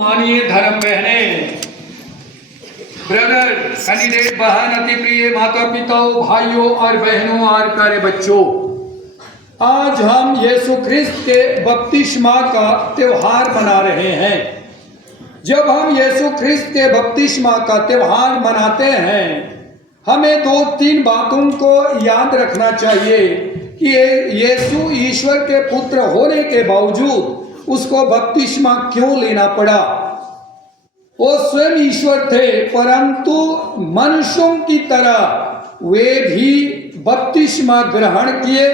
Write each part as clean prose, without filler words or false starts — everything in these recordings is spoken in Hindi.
मानिए धर्म बहने, ब्रदर, कैंडिडेट बहन, अति प्रिय माता पिताओं, भाइयों और बहनों और प्यारे बच्चों, आज हम यीशु ख्रिस्त के बपतिस्मा का त्योहार मना रहे हैं। जब हम यीशु ख्रिस्त के बपतिस्मा का त्योहार मनाते हैं, हमें दो तीन बातों को याद रखना चाहिए कि यीशु ईश्वर के पुत्र होने के बावजूद उसको बपतिस्मा क्यों लेना पड़ा। वो स्वयं ईश्वर थे, परंतु मनुष्यों की तरह वे भी बपतिस्मा ग्रहण किए।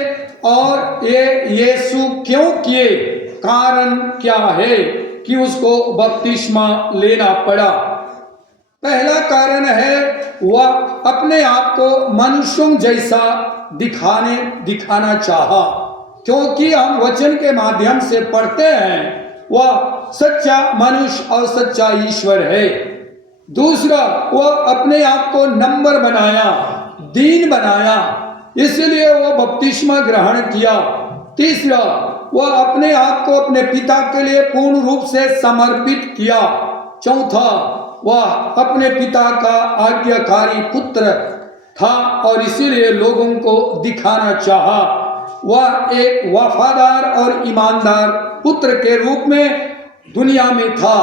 और ये यीशु क्यों किए, कारण क्या है कि उसको बपतिस्मा लेना पड़ा। पहला कारण है वह अपने आप को मनुष्यों जैसा दिखाना चाहा, क्योंकि हम वचन के माध्यम से पढ़ते हैं वह सच्चा मनुष्य और सच्चा ईश्वर है। दूसरा, वह अपने आप को नम्र बनाया, दीन बनाया, इसलिए वह बपतिस्मा ग्रहण किया। तीसरा, वह अपने आप को अपने पिता के लिए पूर्ण रूप से समर्पित किया। चौथा, वह अपने पिता का आज्ञाकारी पुत्र था और इसीलिए लोगों को दिखाना चाहा। वह एक वफादार और ईमानदार पुत्र के रूप में दुनिया में था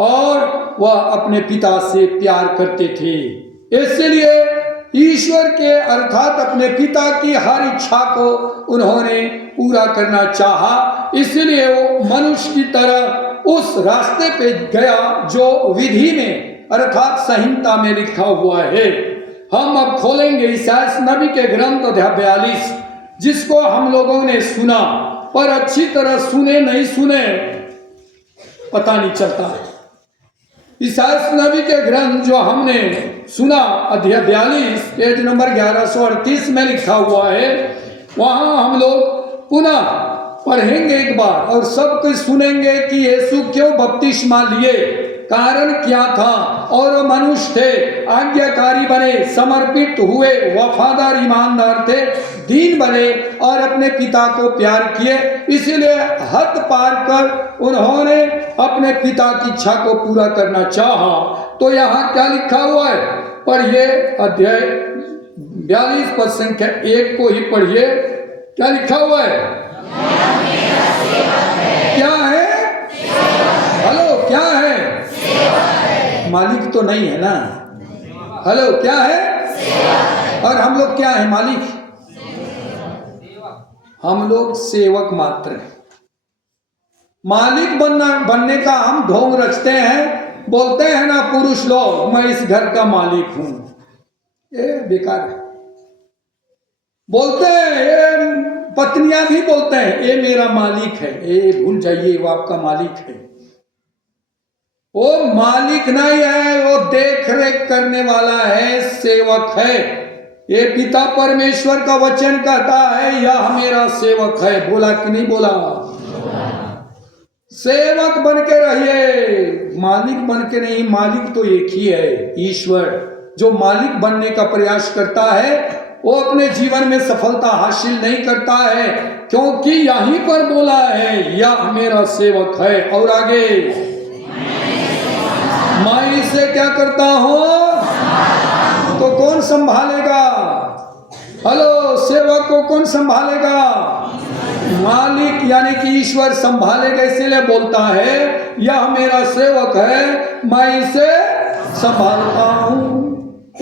और वह अपने पिता से प्यार करते थे। इसलिए ईश्वर के अर्थात अपने पिता की हर इच्छा को उन्होंने पूरा करना चाहा। इसलिए वो मनुष्य की तरह उस रास्ते पे गया जो विधि में अर्थात संहिता में लिखा हुआ है। हम अब खोलेंगे ईसायाह नबी के ग्रंथ अध्याय 42, जिसको हम लोगों ने सुना, पर अच्छी तरह सुने नहीं सुने पता नहीं चलता है। ईसायाह नबी के ग्रंथ जो हमने सुना अध्याय 42 पेज नंबर 1138 में लिखा हुआ है, वहां हम लोग पुनः पढ़ेंगे एक बार और सब कुछ सुनेंगे कि यीशु क्यों बपतिस्मा लिए, कारण क्या था। और मनुष्य थे, आज्ञाकारी बने, समर्पित हुए, वफादार ईमानदार थे, दीन बने और अपने पिता को प्यार किए। इसीलिए हद पार कर उन्होंने अपने पिता की इच्छा को पूरा करना चाहा। तो यहाँ क्या लिखा हुआ है, पढ़िए अध्याय 42 पद संख्या 1 को ही पढ़िए। क्या लिखा हुआ है? क्या है? हेलो, क्या है? मालिक तो नहीं है ना। हेलो, क्या है? और हम लोग क्या है? मालिक। हम लोग सेवक मात्र हैं। मालिक बनने का हम ढोंग रचते हैं, बोलते हैं ना पुरुष लोग, मैं इस घर का मालिक हूं। ये बेकार है। बोलते हैं, ये पत्नियां भी बोलते हैं, ये मेरा मालिक है। ये भूल जाइए, वो आपका मालिक है। वो मालिक नहीं है, वो देख रेख करने वाला है, सेवक है। ये पिता परमेश्वर का वचन कहता है, यह मेरा सेवक है। बोला कि नहीं बोला? सेवक बन के रहिए, मालिक बन के नहीं। मालिक तो एक ही है, ईश्वर। जो मालिक बनने का प्रयास करता है वो अपने जीवन में सफलता हासिल नहीं करता है, क्योंकि यहीं पर बोला है, यह मेरा सेवक है। और आगे, मैं इसे क्या करता हूं? तो कौन संभालेगा? हेलो, सेवक को कौन संभालेगा? मालिक यानी कि ईश्वर संभालेगा। इसीलिए बोलता है, यह मेरा सेवक है, मैं इसे संभालता हूं।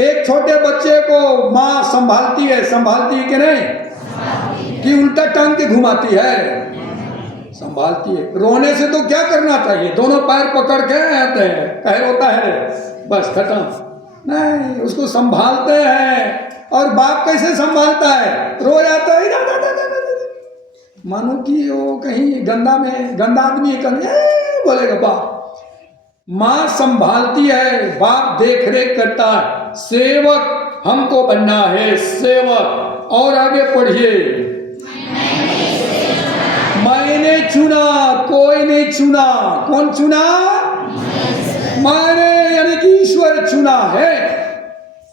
एक छोटे बच्चे को माँ संभालती है कि नहीं? कि उल्टा टांग के घुमाती है? संभालती है। रोने से तो क्या करना चाहिए? दोनों पैर पकड़ के आते हैं, पैर होता है, बस खत्म। नहीं, उसको संभालते हैं। और बाप कैसे संभालता है? रो जाता है, मानो कि वो कहीं गंदा आदमी बोलेगा बाप। माँ संभालती है, बाप देख रेख करता है। सेवक हमको बनना है, सेवक। और आगे पढ़िए, मैंने चुना, कोई नहीं चुना। कौन चुना? मैंने यानी कि ईश्वर चुना है।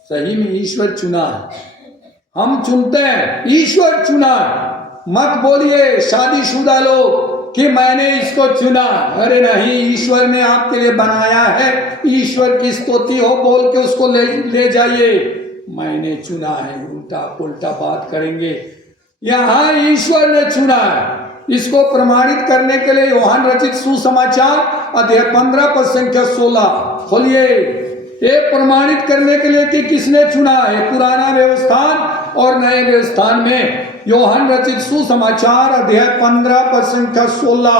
सही में ईश्वर चुना है। हम चुनते हैं, ईश्वर चुना है। मत बोलिए शादीशुदा लोग कि मैंने इसको चुना। अरे नहीं, ईश्वर ने आपके लिए बनाया है। ईश्वर की स्तुति हो बोल के उसको ले जाइए। मैंने चुना है, उल्टा उल्टा बात करेंगे। यहाँ ईश्वर ने चुना है। इसको प्रमाणित करने के लिए यूहन्ना रचित सुसमाचार अध्याय 15 पद संख्या 16 खोलिए। ये प्रमाणित करने के लिए कि किसने चुना है। पुराना व्यवस्थान और नए व्यवस्थान में यूहन्ना रचित सुसमाचार अध्याय 15 पद संख्या 16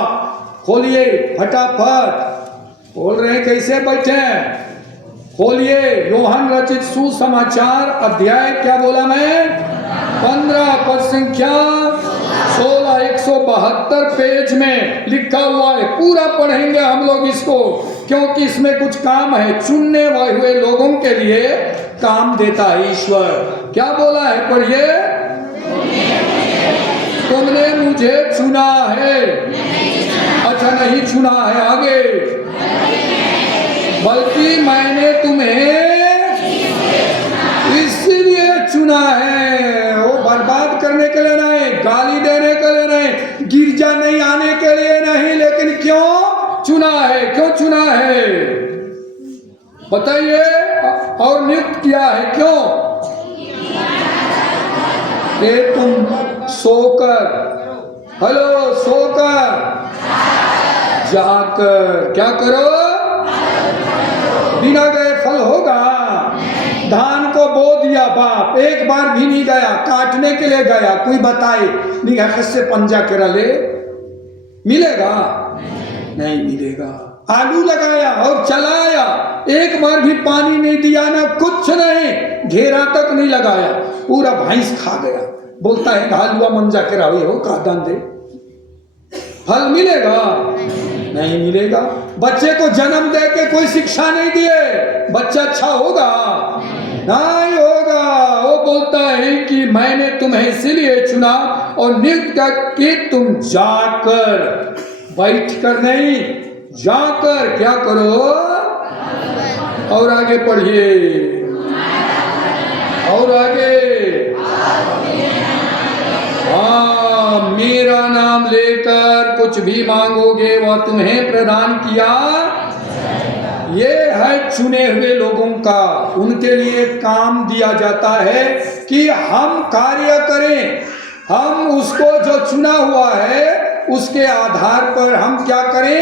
खोलिए फटाफट। बोल रहे हैं कैसे बैठे हैं? खोलिए यूहन्ना रचित सुसमाचार अध्याय, क्या बोला मैं, 15 पद संख्या 16, 172 पेज में लिखा हुआ है। पूरा पढ़ेंगे हम लोग इसको, क्योंकि इसमें कुछ काम है। चुनने हुए लोगों के लिए काम देता है ईश्वर। क्या बोला है, पढ़िए। तुमने मुझे चुना है। अच्छा, नहीं चुना है, आगे, बल्कि मैंने तुम्हें इसलिए चुना है। वो बर्बाद करने के लिए नहीं, गाली देने के लिए नहीं, गिरजा नहीं आने के लिए नहीं, लेकिन क्यों चुना है? क्यों चुना है बताइए? और नियुक्त किया है क्यों? कि तुम सोकर, हेलो, सोकर जाकर क्या करो? बिना गए फल होगा? धान को बो दिया बाप, एक बार भी नहीं गया, काटने के लिए गया, कोई बताए नहीं, से पंजा करा ले, मिलेगा? नहीं मिलेगा। आलू लगाया और चलाया, एक बार भी पानी नहीं दिया, ना कुछ नहीं, घेरा तक नहीं लगाया, पूरा भैंस खा गया। बोलता है हालुआ मंजा करा हो का दान दे, फल मिलेगा? नहीं मिलेगा। बच्चे को जन्म दे के कोई शिक्षा नहीं दिए, बच्चा अच्छा होगा? नहीं होगा। वो बोलता है कि मैंने तुम्हें इसलिए चुना और नियुक्त कर कि तुम जाकर, बैठ कर नहीं, जाकर क्या करो? और आगे पढ़िए, और आगे, हाँ, मेरा नाम लेकर कुछ भी मांगोगे वह तुम्हें प्रदान किया। ये है चुने हुए लोगों का, उनके लिए काम दिया जाता है कि हम कार्य करें। हम उसको जो चुना हुआ है उसके आधार पर हम क्या करें?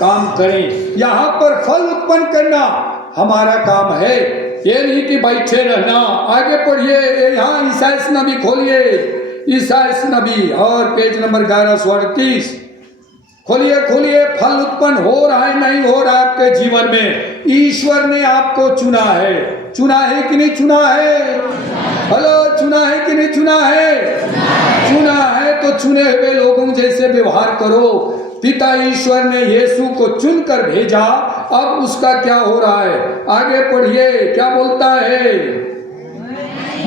काम करें। यहाँ पर फल उत्पन्न करना हमारा काम है, ये नहीं कि बैठे रहना। आगे पढ़िए, यहाँ ईसाई नबी खोलिए, ईसाई नबी और पेज नंबर 1138 खोलिए, खोलिए। फल उत्पन्न हो रहा है नहीं हो रहा आपके जीवन में? ईश्वर ने आपको चुना है। चुना है कि नहीं चुना है? हेलो, चुना है कि नहीं चुना है? चुना है तो चुने हुए लोगों जैसे व्यवहार करो। पिता ईश्वर ने यीशु को चुनकर भेजा, अब उसका क्या हो रहा है? आगे पढ़िए, क्या बोलता है?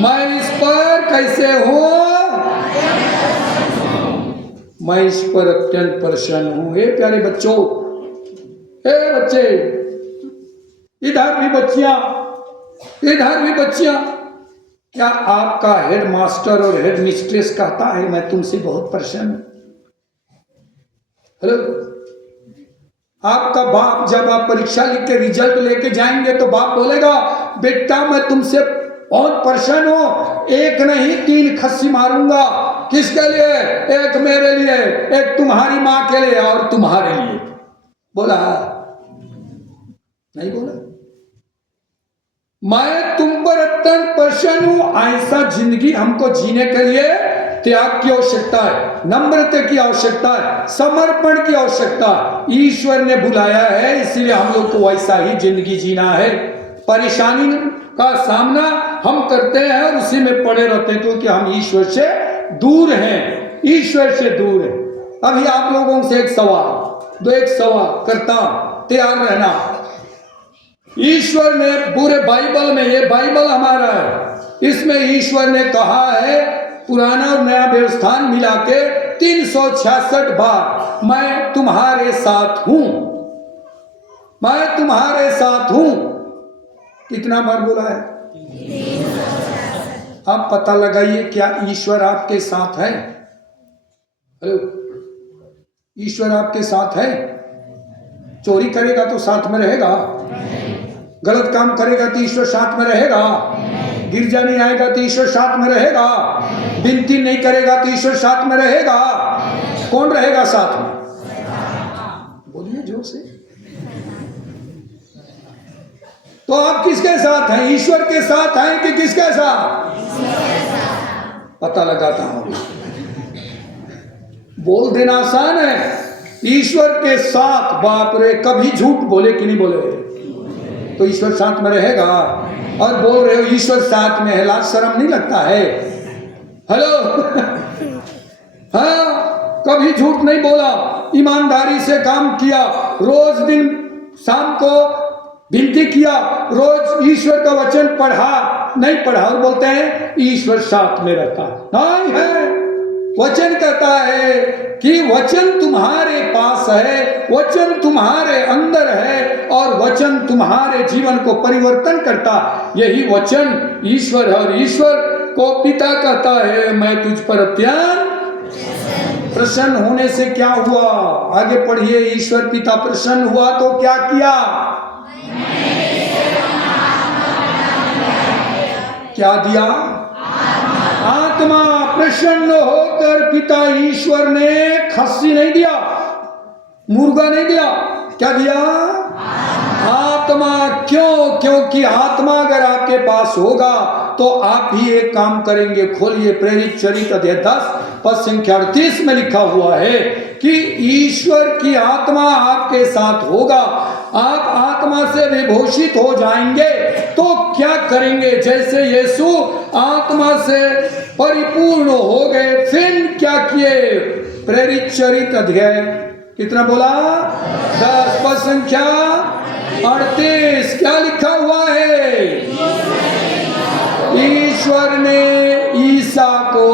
मैं इस पर कैसे हूँ? मैं इस पर अत्यंत प्रसन्न हूं। हे प्यारे बच्चों, हे बच्चे, इधर भी बच्चियां, इधर भी बच्चियां, क्या आपका हेड मास्टर और हेड मिस्ट्रेस कहता है मैं तुमसे बहुत प्रसन्न हूं? हेलो, आपका बाप जब आप परीक्षा लिख के रिजल्ट लेके जाएंगे तो बाप बोलेगा बेटा मैं तुमसे बहुत प्रसन्न हूं, एक नहीं 3 खस्सी मारूंगा। किसके लिए? एक मेरे लिए, एक तुम्हारी माँ के लिए और तुम्हारे लिए। बोला? नहीं बोला। मैं तुम पर अत्यंत प्रसन्न हूं। ऐसा जिंदगी हमको जीने के लिए त्याग की आवश्यकता है, नम्रता की आवश्यकता है, समर्पण की आवश्यकता है। ईश्वर ने बुलाया है, इसलिए हम लोग को वैसा ही जिंदगी जीना है। परेशानी का सामना हम करते हैं और उसी में पड़े रहते हैं, क्योंकि हम ईश्वर से दूर हैं, ईश्वर से दूर हैं। अभी आप लोगों से एक सवाल करता, तैयार रहना। ईश्वर ने पूरे बाइबल में, ये बाइबल हमारा है, इसमें ईश्वर ने कहा है पुराना और नया व्यवस्थान मिला के 366 बार मैं तुम्हारे साथ हूं, मैं तुम्हारे साथ हूं। कितना बार बोला है? आप पता लगाइए क्या ईश्वर आपके साथ है? हेलो, ईश्वर आपके साथ है? चोरी करेगा तो साथ में रहेगा, गलत काम करेगा तो ईश्वर साथ में रहेगा, गिरजा नहीं आएगा तो ईश्वर साथ में रहेगा, विनती नहीं करेगा तो ईश्वर साथ में रहेगा। कौन रहेगा साथ में? बोलिए जोर से। तो आप किसके साथ हैं? ईश्वर के साथ हैं कि किसके साथ? पता लगाता हूं। बोल देना आसान है, ईश्वर के साथ। बाप रे, कभी झूठ बोले कि नहीं बोले? तो ईश्वर साथ में रहेगा। और बोल रहे हो ईश्वर साथ में है, लाज शर्म नहीं लगता है? हेलो हाँ, कभी झूठ नहीं बोला, ईमानदारी से काम किया, रोज दिन शाम को विनती किया, रोज ईश्वर का वचन पढ़ा नहीं पढ़ा, और बोलते हैं ईश्वर साथ में रहता नहीं है। वचन कहता है कि वचन तुम्हारे पास है, वचन तुम्हारे अंदर है, और वचन तुम्हारे जीवन को परिवर्तन करता। यही वचन ईश्वर है, और ईश्वर को पिता कहता है मैं तुझ पर अत्यंत प्रसन्न होने से क्या हुआ? आगे पढ़िए। ईश्वर पिता प्रसन्न हुआ तो क्या किया? क्या दिया? आत्मा। प्रसन्न होकर पिता ईश्वर ने खस्सी नहीं दिया, मुर्गा नहीं दिया, क्या दिया? आत्मा। क्यों? क्योंकि आत्मा अगर आपके पास होगा तो आप ही एक काम करेंगे। खोलिए प्रेरित चरित्र अध्याय 10 पद संख्या 38 में लिखा हुआ है कि ईश्वर की आत्मा आपके साथ होगा, आप आत्मा से विभूषित हो जाएंगे तो क्या करेंगे? जैसे यीशु आत्मा से परिपूर्ण हो गए, फिर क्या किए? प्रेरित चरित्र अध्याय कितना बोला? 10 पद संख्या 38 क्या लिखा हुआ है? ईश्वर ने ईसा को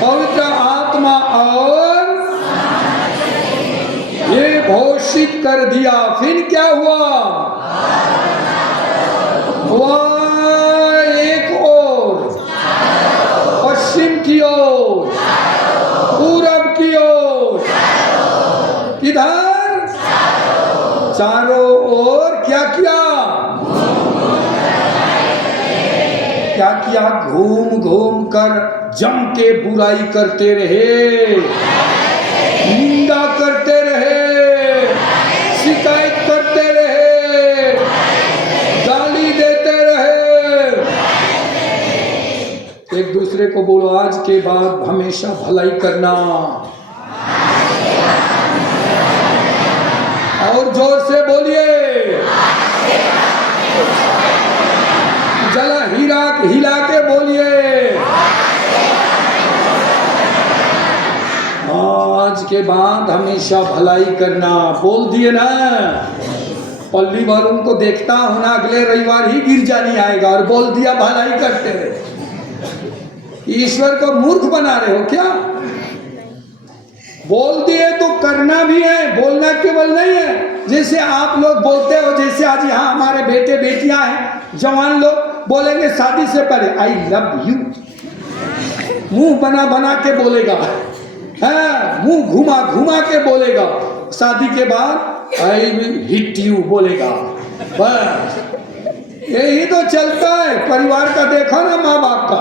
पवित्र आत्मा और ये घोषित कर दिया। फिर क्या हुआ? वह एक ओर, पश्चिम की ओर, पूरब की ओर, किधर? चारों ओर क्या किया? क्या किया? घूम घूम कर जम के बुराई करते रहे, निंदा करते रहे, शिकायत करते रहे, गाली देते रहे। एक दूसरे को बोलो आज के बाद हमेशा भलाई करना। और जोर से बोलिए, जला हिला के बोलिए, आज के बाद हमेशा भलाई करना। बोल दिए ना? पल्ली भर उनको देखता हूं ना, अगले रविवार ही गिरजा नहीं आएगा, और बोल दिया भलाई करते रहे। ईश्वर को मूर्ख बना रहे हो क्या? बोल दिए तो करना भी है, बोलना केवल नहीं है। जैसे आप लोग बोलते हो, जैसे आज यहाँ हमारे बेटे बेटियां हैं, जवान लोग बोलेंगे शादी से पहले आई लव यू, मुंह बना बना के बोलेगा, मुंह घुमा घुमा के बोलेगा। शादी के बाद आई विल हिट यू बोलेगा। बस यही तो चलता है परिवार का। देखो ना माँ बाप का,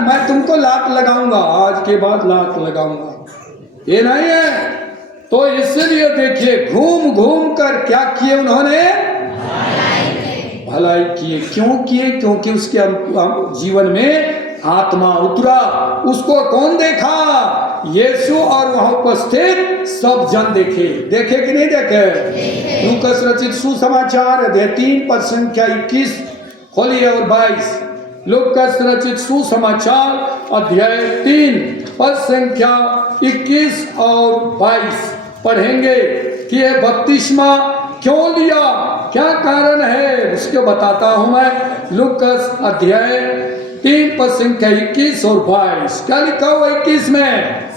मैं तुमको लात लगाऊंगा, आज के बाद लात लगाऊंगा, ये नहीं है। तो इसलिए देखिए घूम घूम कर क्या किए उन्होंने? भलाई किए। क्यों किए? क्योंकि उसके जीवन में आत्मा उतरा। उसको कौन देखा? यीशु और वहां उपस्थित सब जन देखे। देखे कि नहीं देखे? लूकस रचित सुसमाचार अध्याय 3 पद संख्या 21 खोलिए और 22। लूकस रचित सुसमाचार अध्याय 3 पद संख्या 21 और 22 पढ़ेंगे कि यह बपतिस्मा क्यों लिया, क्या कारण है, उसको बताता हूं मैं। लूकस अध्याय 3 पद संख्या 21 और 22 क्या लिखा हुआ? 21 में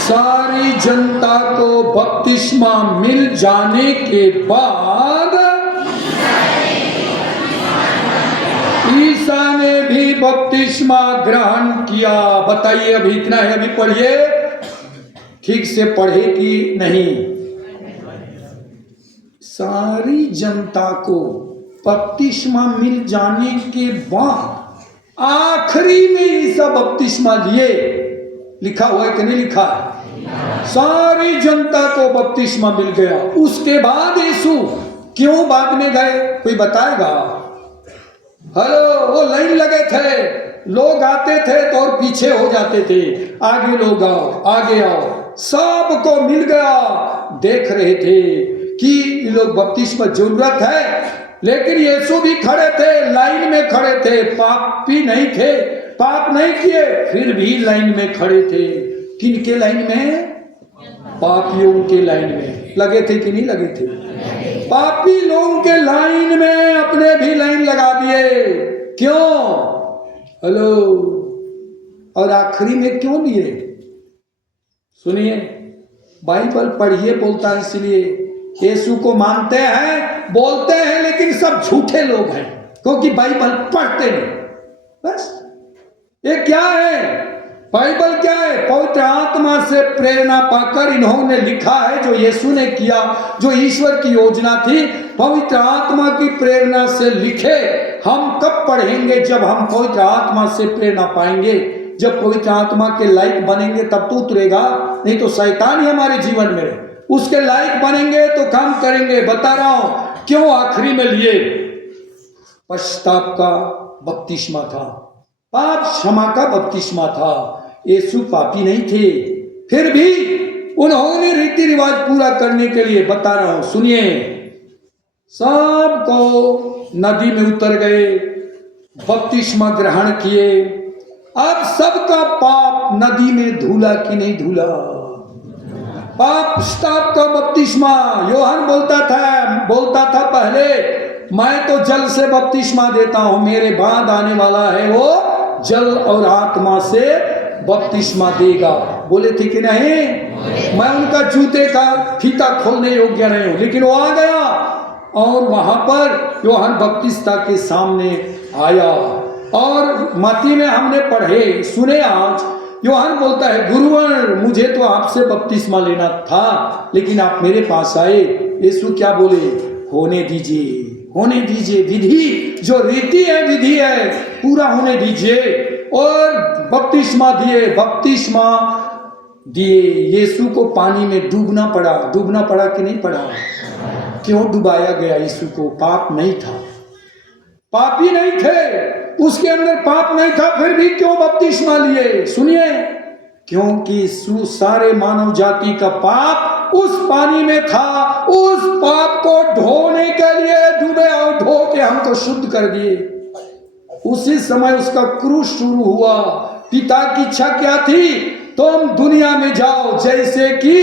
सारी जनता को बपतिस्मा मिल जाने के बाद ईसा ने भी बपतिस्मा ग्रहण किया। बताइए, अभी इतना है, अभी पढ़िए, ठीक से पढ़े कि नहीं। सारी जनता को बपतिस्मा मिल जाने के बाद आखिरी में ईसा बपतिस्मा लिए। लिखा हुआ है कि नहीं लिखा है? सारी जनता को बपतिस्मा मिल गया। उसके बाद यीशु क्यों बाद में गए, कोई बताएगा? हेलो, वो लाइन लगे थे, लोग आते थे तो और पीछे हो जाते थे, आगे लोग आओ, आगे आओ, सबको मिल गया। देख रहे थे कि ये लोग बपतिस्मा जरूरत है, लेकिन यीशु भी खड़े थे, लाइन में खड़े थे, पापी नहीं थे, पाप नहीं किए, फिर भी लाइन में खड़े थे। किनके लाइन में? पापियों के लाइन में। लगे थे कि नहीं लगे थे? पापी लोगों के लाइन में अपने भी लाइन लगा दिए। क्यों? हेलो, और आखिरी में क्यों लिए? सुनिए, बाइबल पढ़िए, बोलता है इसलिए। यीशु को मानते हैं, बोलते हैं, लेकिन सब झूठे लोग हैं, क्योंकि बाइबल पढ़ते नहीं। बस ये क्या है? बाइबल क्या है? पवित्र आत्मा से प्रेरणा पाकर इन्होंने लिखा है, जो यीशु ने किया, जो ईश्वर की योजना थी, पवित्र आत्मा की प्रेरणा से लिखे। हम कब पढ़ेंगे? जब हम पवित्र आत्मा से प्रेरणा पाएंगे, जब पवित्र आत्मा के लायक बनेंगे तब तो उतरेगा, नहीं तो शैतान ही हमारे जीवन में। उसके लायक बनेंगे तो काम करेंगे। बता रहा हूं क्यों आखिरी में लिए। पश्चाताप का बपतिस्मा था, पाप क्षमा का बपतिस्मा था। यीशु पापी नहीं थे, फिर भी उन्होंने रीति रिवाज पूरा करने के लिए, बता रहा हूं सुनिए, सबको नदी में उतर गए, बपतिस्मा ग्रहण किए। अब सबका पाप नदी में धुला कि नहीं धुला? पाप का बपतिस्मा। योहन बोलता था पहले, मैं तो जल से बपतिस्मा देता हूं, मेरे बाद आने वाला है वो जल और आत्मा से बपतिस्मा देगा। बोले थे कि नहीं? मैं उनका जूते का फीता खोलने योग्य नहीं हूं, लेकिन वो आ गया और वहां पर योहन बपतिस्मा के सामने आया। और मत्ती में हमने पढ़े सुने, आज योहन बोलता है, गुरुवर मुझे तो आपसे बपतिस्मा लेना था, लेकिन आप मेरे पास आए। यीशु क्या बोले? होने दीजिए, होने दीजिए, विधि जो रीति है, विधि है, पूरा होने दीजिए। और बपतिस्मा दिए। यीशु को पानी में डूबना पड़ा कि नहीं पड़ा? क्यों डुबाया गया? यीशु को पाप नहीं था, पापी नहीं थे, उसके अंदर पाप नहीं था, फिर भी क्यों बपतिस्मा लिए? सुनिए, क्योंकि सारे मानव जाति का पाप उस पानी में था। उस पाप को ढोने के लिए डूबे और ढो के हमको शुद्ध कर दिए। उसी समय उसका क्रूस शुरू हुआ। पिता की इच्छा क्या थी? तुम दुनिया में जाओ, जैसे कि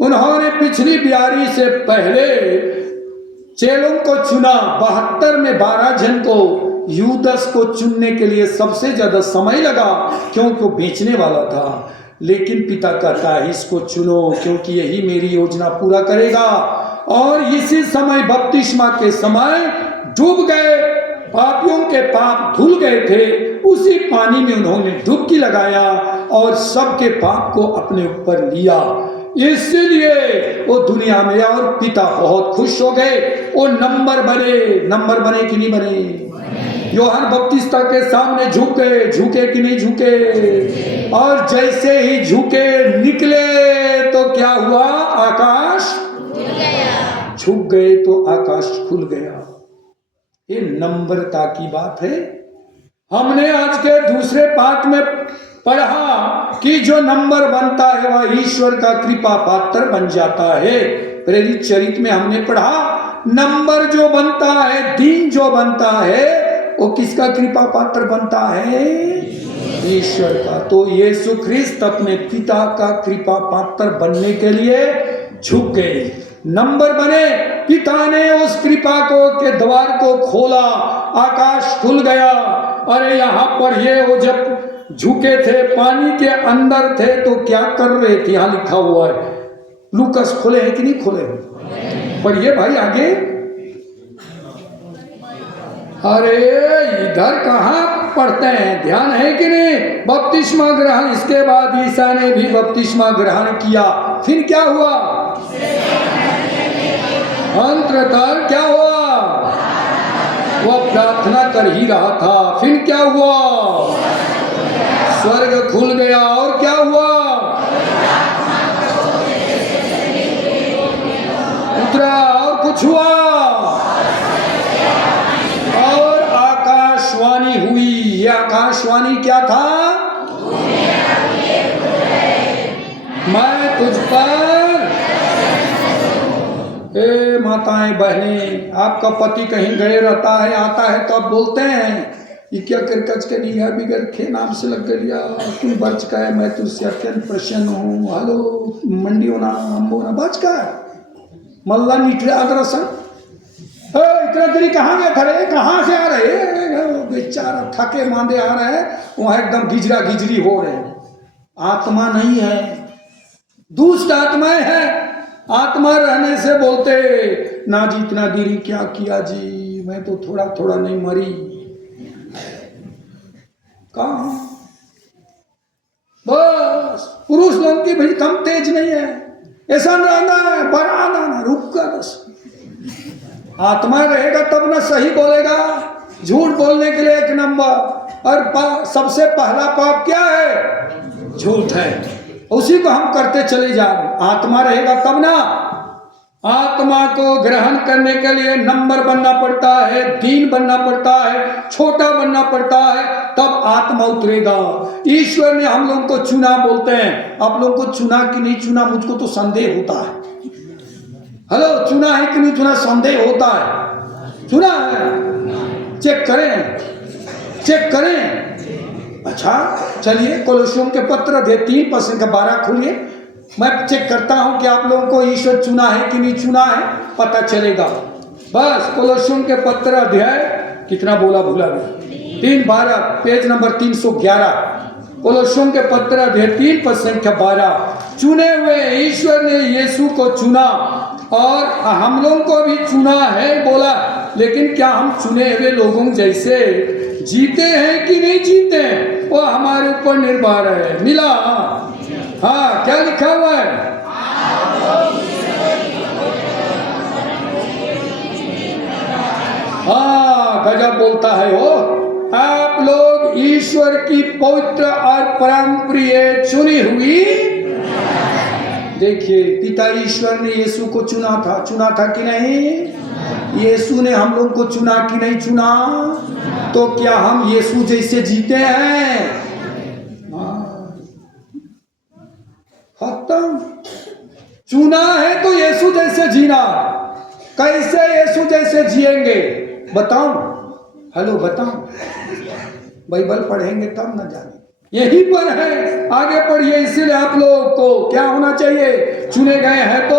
उन्होंने पिछली बियारी से पहले चेलों को चुना। 72 में 12 जन को, यूदस को चुनने के लिए सबसे ज्यादा समय लगा, क्योंकि वो बेचने वाला था। लेकिन पिता कहता है इसको चुनो, क्योंकि यही मेरी योजना पूरा करेगा। और इसी समय बपतिस्मा के समय डूब गए, पापियों के पाप धुल गए थे। उसी पानी में उन्होंने डुबकी लगाया और सबके पाप को अपने ऊपर लिया। इसलिए वो दुनिया में, और पिता बहुत खुश हो गए। वो नंबर बने कि नहीं बने? योहन बपतिस्मा के सामने झुके कि नहीं झुके? और जैसे ही झुके निकले तो क्या हुआ? आकाश झुक गए तो आकाश खुल गया। ये नम्रता की बात है। हमने आज के दूसरे पाठ में पढ़ा कि जो नंबर बनता है वह ईश्वर का कृपा पात्र बन जाता है। प्रेरित चरित्र में हमने पढ़ा, नंबर जो बनता है, दिन जो बनता है, वो किसका कृपा पात्र बनता है? ईश्वर का। तो यीशु ख्रिस्त अपने पिता का कृपा पात्र बनने के लिए झुक गए, नंबर बने। पिता ने उस कृपा के द्वार को खोला, आकाश खुल गया। अरे यहाँ पर वो जब झुके थे, पानी के अंदर थे, तो क्या कर रहे थे? यहाँ लिखा हुआ है। लूकस खोले हैं कि नहीं खोले? पढ़िए भाई आगे। अरे इधर कहाँ पढ़ते हैं, ध्यान है कि नहीं? बपतिस्मा ग्रहण, इसके बाद ईसा ने भी बपतिस्मा ग्रहण किया। फिर क्या हुआ? अंततः क्या हुआ? वह प्रार्थना कर ही रहा था। फिर क्या हुआ? स्वर्ग खुल गया। और क्या हुआ? उतरा। और कुछ हुआ? और आकाशवाणी हुई। ये आकाशवाणी क्या था? मैं तुझ पर, ए माताएं बहनें, आपका पति कहीं गए रहता है, आता है तो आप बोलते हैं ये क्या कर कच के लिया बिगड़ खे नाम से लग गया, तू बच का है, मैं तुझसे अत्यंत प्रसन्न हूँ, हेलो मंडी होना हम होना बच का मल्ला निकले अग्रसन। इतना देरी कहाँ गए खड़े, कहाँ से आ रहे? बेचारा थके मांदे आ रहे हैं, वहाँ एकदम गिजरा गिजरी हो रहे हैं। आत्मा नहीं है, दुष्ट आत्माएं है। आत्मा रहने से बोलते ना जी इतना देरी क्या किया जी, मैं तो थोड़ा थोड़ा नहीं मरी। कहाँ बस पुरुष लोग की भाई कम तेज नहीं है, ऐसा रहना है बढ़ाना ना रुक कर। आत्मा रहेगा तब ना सही बोलेगा। झूठ बोलने के लिए एक नंबर। और सबसे पहला पाप क्या है? झूठ है। उसी को हम करते चले जा रहे। आत्मा रहेगा तब ना। आत्मा को ग्रहण करने के लिए नंबर बनना पड़ता है, दीन बनना पड़ता है, छोटा बनना पड़ता है, तब आत्मा उतरेगा। ईश्वर ने हम लोगों को चुना बोलते हैं। आप लोगों को चुना कि नहीं चुना मुझको तो संदेह होता है। हेलो, चुना है कि नहीं चुना संदेह होता है। चुना है, चेक करें, चेक करें। अच्छा चलिए, कोलोसियों के पत्र अध्याय 3:12 खोलिए। मैं चेक करता हूं कि आप लोगों को ईश्वर चुना है कि नहीं चुना है, पता चलेगा। बस कोलोसियों के पत्र अध्याय कितना बोला भूला गया, 3:12, पेज नंबर 311। कोलोसियों के पत्र अध्याय 3:12। चुने हुए ईश्वर ने यीशु को चुना और हम लोगों को भी चुना है बोला, लेकिन क्या हम चुने हुए लोगों जैसे जीते हैं कि नहीं जीते हैं, वो हमारे ऊपर निर्भर है। मिला? हाँ, क्या लिखा हुआ है? हाँ, गजब बोलता है वो। आप लोग ईश्वर की पवित्र और परम प्रिय चुनी हुई। देखिए, पिता ईश्वर ने यीशु को चुना था कि नहीं? यीशु ने हम लोग को चुना कि नहीं चुना? तो क्या हम यीशु जैसे जीते हैं? खत्म। चुना है तो यीशु जैसे जीना। कैसे यीशु जैसे जिएंगे बताओ? हेलो बताओ, बाइबल पढ़ेंगे तब ना जाने। यही पर है, आगे पढ़िए। इसीलिए आप लोगों को क्या होना चाहिए? चुने गए हैं तो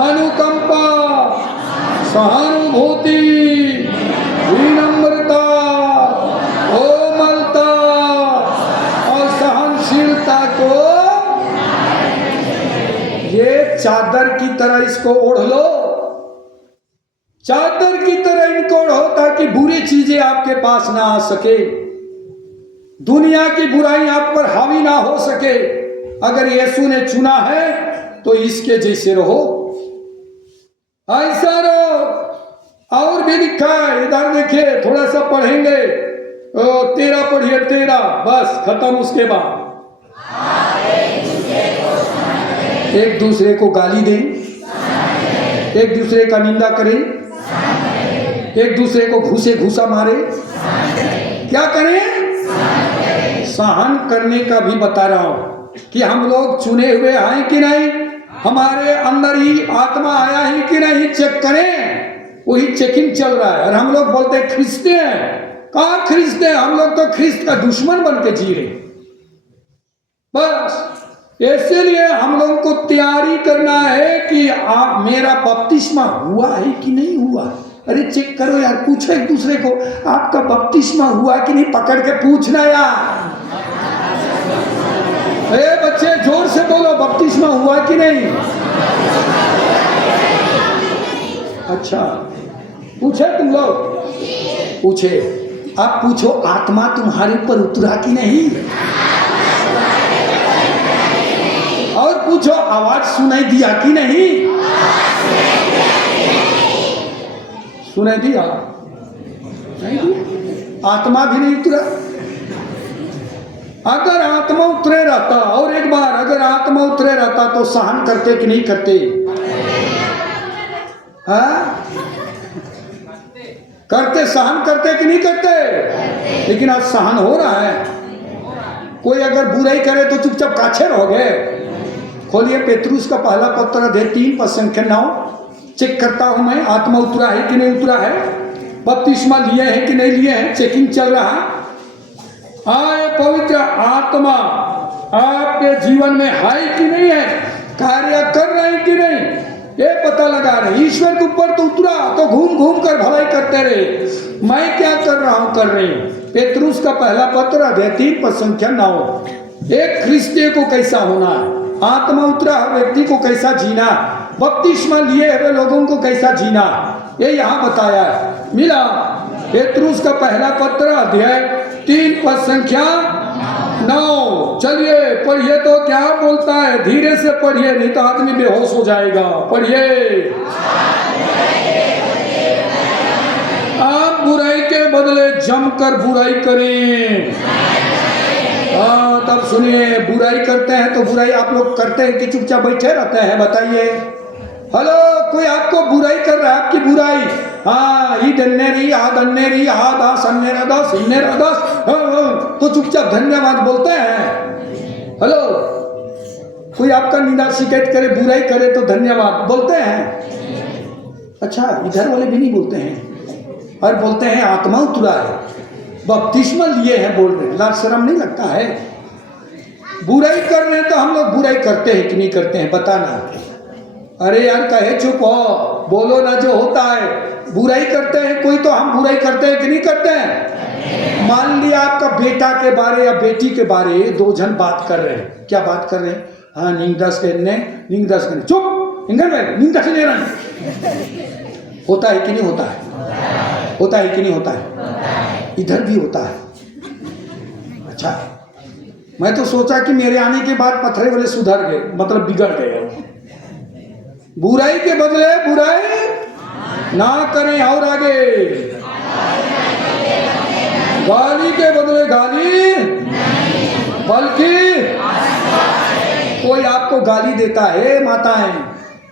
अनुकंपा, सहानुभूति, विनम्रता, कोमलता और सहनशीलता को ये चादर की तरह इसको ओढ़ लो। चादर की तरह इनको ओढ़ो ताकि बुरी चीजें आपके पास ना आ सके, दुनिया की बुराई आप पर हावी ना हो सके। अगर यीशु ने चुना है तो इसके जैसे रहो, ऐसा रहो। और भी लिखा है, इधर देखिए, थोड़ा सा पढ़ेंगे। 13 पढ़िए, 13, बस खत्म। उसके बाद एक दूसरे को गाली दें, एक दूसरे का निंदा करें, एक दूसरे को घूसे घूसा मारे। क्या करें? सहन करने का भी बता रहा हूं कि हम लोग चुने हुए हैं कि नहीं, हमारे अंदर ही आत्मा आया है कि नहीं, चेक करें। वही चेकिंग चल रहा है। और हम लोग बोलते हैं क्रिश्चियन। कहाँ क्रिश्चियन? हम लोग तो ख्रिस्त का दुश्मन बन के जी रहे। बस इसलिए हम लोगों को तैयारी करना है कि मेरा बपतिस्मा हुआ है कि नहीं हुआ। अरे चेक करो यार, पूछो एक दूसरे को, आपका बपतिस्मा हुआ कि नहीं, पकड़ के पूछना यार। अरे बच्चे जोर से बोलो, बपतिस्मा हुआ कि नहीं? अच्छा पूछे तुम लोग? पूछे। आप पूछो आत्मा तुम्हारे ऊपर उतरा कि नहीं, और पूछो आवाज सुनाई दिया कि नहीं, सुनाई दिया नहीं, आत्मा भी नहीं उतरा। अगर आत्मा उतरे रहता, और एक बार अगर आत्मा उतरे रहता तो सहन करते कि नहीं करते? हाँ करते, सहन करते कि नहीं करते? लेकिन आज सहन हो रहा है। कोई अगर बुराई करे तो चुपचाप काछे रहोगे। खोलिए पेतरुस का पहला पत्र अध्याय 3 पद संख्या 9। चेक करता हूं मैं, आत्मा उतरा है कि नहीं उतरा है, बपतिस्मा लिए हैं कि नहीं लिए हैं, चेकिंग चल रहा है। आए पवित्र आत्मा आपके जीवन में है कि नहीं है, कार्य कर रहे हैं कि नहीं, ये पता लगा रहे। ईश्वर के ऊपर तो उतरा तो घूम घूम कर भलाई करते रहे। मैं क्या कर रहा हूं, कर रही हूं। पेतरुस का पहला पत्र अध्याय 3 पद संख्या 9। एक ख्रिस्ती को कैसा होना है, आत्मा उतरा व्यक्ति को कैसा जीना, बपतिस्मा लिए हुए लोगों को कैसा जीना, ये यहाँ बताया है। मिला पेतरुस का पहला पत्र अध्याय 3 पद संख्या 9। चलिए पढ़िए तो क्या बोलता है, धीरे से पढ़िए नहीं तो आदमी बेहोश हो जाएगा। पढ़िए, आप बुराई के बदले जमकर बुराई करें। हाँ तब सुनिए, बुराई करते हैं तो बुराई आप लोग करते हैं कि चुपचाप बैठे रहते हैं, बताइए। हेलो, कोई आपको बुराई कर रहा है, आपकी बुराई, हाँ ई दन्नेरी आ दन्नेरी आ दास अन्नेरा दास इन्नेरा दास, तो चुपचाप धन्यवाद बोलते हैं। हेलो, कोई आपका निंदा शिकायत करे, बुराई करे तो धन्यवाद बोलते हैं? अच्छा, इधर वाले भी नहीं बोलते हैं, और बोलते हैं आत्मा उतरा है, बपतिस्मा लिए हैं, बोल रहे हैं। लाज शर्म नहीं लगता है? बुराई कर रहे हैं तो हम लोग बुराई करते हैं कि नहीं करते हैं, बताना। अरे यार कहे चुप हो, बोलो ना जो होता है। बुराई करते हैं कोई तो हम बुराई करते हैं कि नहीं करते हैं? मान लिया आपका बेटा के बारे या बेटी के बारे दो जन बात कर रहे हैं, क्या बात कर रहे हैं? हाँ निंदस करने, निंदस करने, चुप इंगर में निंदस नहीं रहे। होता है कि नहीं होता है? होता है कि नहीं होता है? इधर भी होता है। अच्छा, मैं तो सोचा कि मेरे आने के बाद पत्थरे वाले सुधर गए, मतलब बिगड़ गए। बुराई के बदले बुराई ना करें, और आगे गाली के बदले गाली, बल्कि कोई आपको गाली देता है, माताएं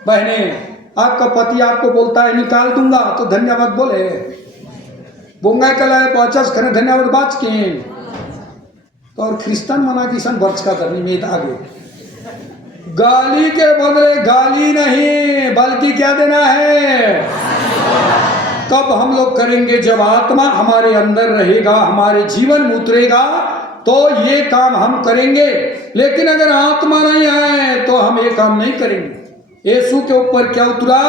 बहनें, आपका पति आपको बोलता है निकाल दूंगा तो धन्यवाद बोले, बोंगा कला पचास खरे धन्यवाद बात के तो, और ख्रिस्तान मना किसान वर्ष का करनी में आगे गाली के बदले गाली नहीं बल्कि क्या देना है? कब हम लोग करेंगे? जब आत्मा हमारे अंदर रहेगा, हमारे जीवन में उतरेगा तो ये काम हम करेंगे। लेकिन अगर आत्मा नहीं आए तो हम ये काम नहीं करेंगे। यीशु के ऊपर क्या उतरा?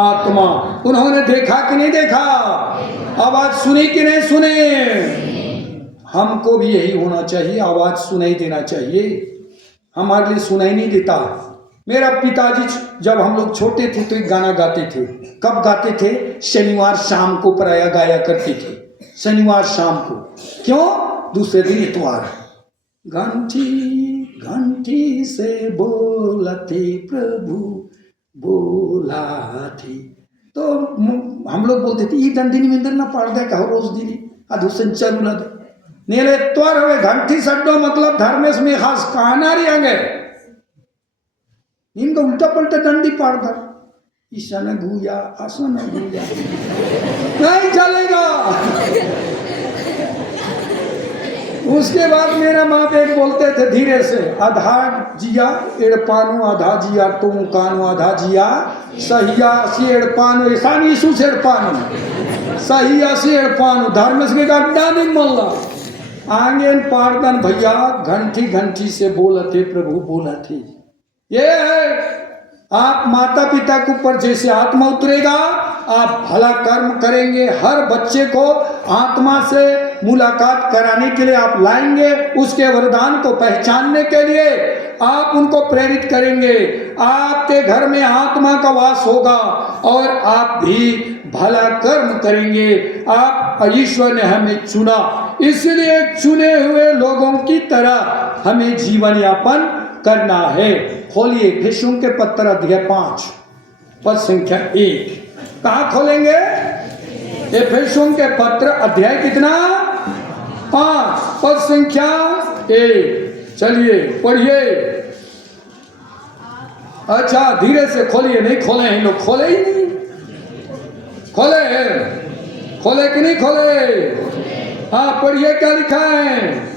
आत्मा। उन्होंने देखा कि नहीं देखा? आवाज सुनी कि नहीं सुने? हमको भी यही होना चाहिए, आवाज सुनाई देना चाहिए। हमारे लिए सुनाई नहीं देता। मेरा पिताजी जब हम लोग छोटे थे तो एक गाना गाते थे। कब गाते थे? शनिवार शाम को प्रायः गाया करते थे, शनिवार शाम को। क्यों? दूसरे दिन इतवार। घंटी घंटी से बोलते प्रभु बोला थी, तो हम लोग बोलते थे ई दंदिनी मिंदर ना पढ़ दे कहो रोज दीदी अधु संचर उलद नीले त्वर हुए घंटी सड्डो मतलब धर्मेश में खास कहना रही आगे इनका उल्टा पलटा डंडी पाड़ कर ईशा ने भूया आशा ने भूया नहीं चलेगा। उसके बाद मेरा माँ बेट बोलते थे धीरे से, आधा जिया एड़पानो आधा जिया तुम कानो आधा जिया सहिया सी एड़पानो ऐसा नहीं यीशु से एड़पानो सहिया सी एड़पानो धर्मेश के गड्ढा नहीं मल्ला आंगन पारदन भैया घंटी घंटी से बोलते प्रभु बोलते। ये है आप माता पिता के ऊपर जैसे आत्मा उतरेगा आप भला कर्म करेंगे। हर बच्चे को आत्मा से मुलाकात कराने के लिए आप लाएंगे, उसके वरदान को पहचानने के लिए आप उनको प्रेरित करेंगे, आपके घर में आत्मा का वास होगा और आप भी भला कर्म करेंगे। आप ईश्वर ने हमें चुना, इसलिए चुने हुए लोगों की तरह हमें जीवन यापन करना है। खोलिए इफिसियों के पत्र अध्याय 5 पद संख्या 1। कहाँ खोलेंगे? इफिसियों के पत्र अध्याय कितना? 5 पद संख्या 1। चलिए पढ़िए। अच्छा धीरे से खोलिए, नहीं खोले हैं लोग, खोले ही नहीं। खोले हैं? खोले कि नहीं खोले? हाँ पढ़िए क्या लिखा है।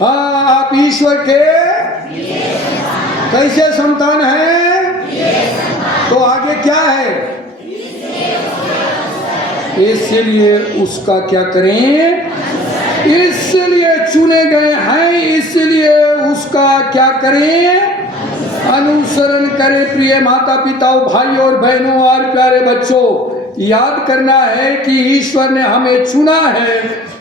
हाँ आप ईश्वर के कैसे संतान हैं? तो आगे क्या है? इसलिए उसका क्या करें? इसलिए चुने गए हैं, इसलिए उसका क्या करें? अनुसरण करें। प्रिय माता पिताओं, भाइयों और बहनों और प्यारे बच्चों, याद करना है कि ईश्वर ने हमें चुना है,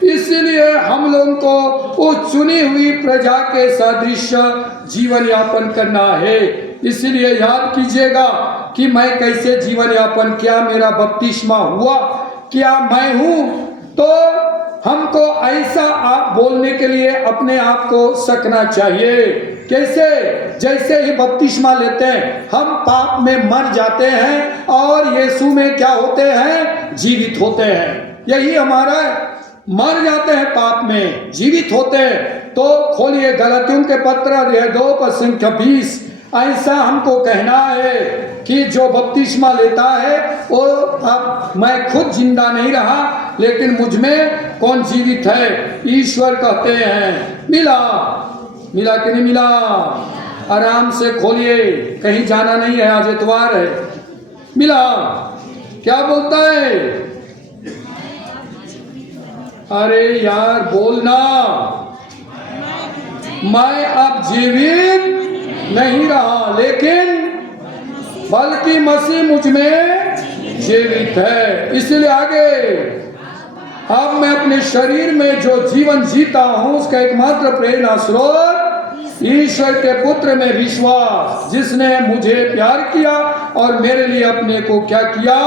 इसलिए हम लोगों को उस चुनी हुई प्रजा के सदृश जीवन यापन करना है। इसलिए याद कीजिएगा कि मैं कैसे जीवन यापन किया, मेरा बपतिस्मा हुआ, क्या मैं हूं। तो हमको ऐसा आप बोलने के लिए अपने आप को सकना चाहिए। कैसे? जैसे ही बपतिस्मा लेते हैं हम पाप में मर जाते हैं और यीशु में क्या होते हैं? जीवित होते हैं। यही हमारा, मर जाते हैं पाप में, जीवित होते हैं। तो खोलिए गलातियों के पत्र अध्याय 2 पद संख्या 20। ऐसा हमको कहना है कि जो बपतिस्मा लेता है वो, अब मैं खुद जिंदा नहीं रहा लेकिन मुझ में कौन जीवित है? ईश्वर कहते हैं। मिला? मिला कि नहीं मिला? आराम से खोलिए, कहीं जाना नहीं है, आज इतवार है। मिला? क्या बोलता है? अरे यार बोलना। मैं अब जीवित नहीं रहा लेकिन बल्कि मसीह मुझ में जीवित है। इसलिए आगे, अब मैं अपने शरीर में जो जीवन जीता हूं उसका एकमात्र प्रेरणा स्रोत ईश्वर के पुत्र में विश्वास, जिसने मुझे प्यार किया और मेरे लिए अपने को क्या किया?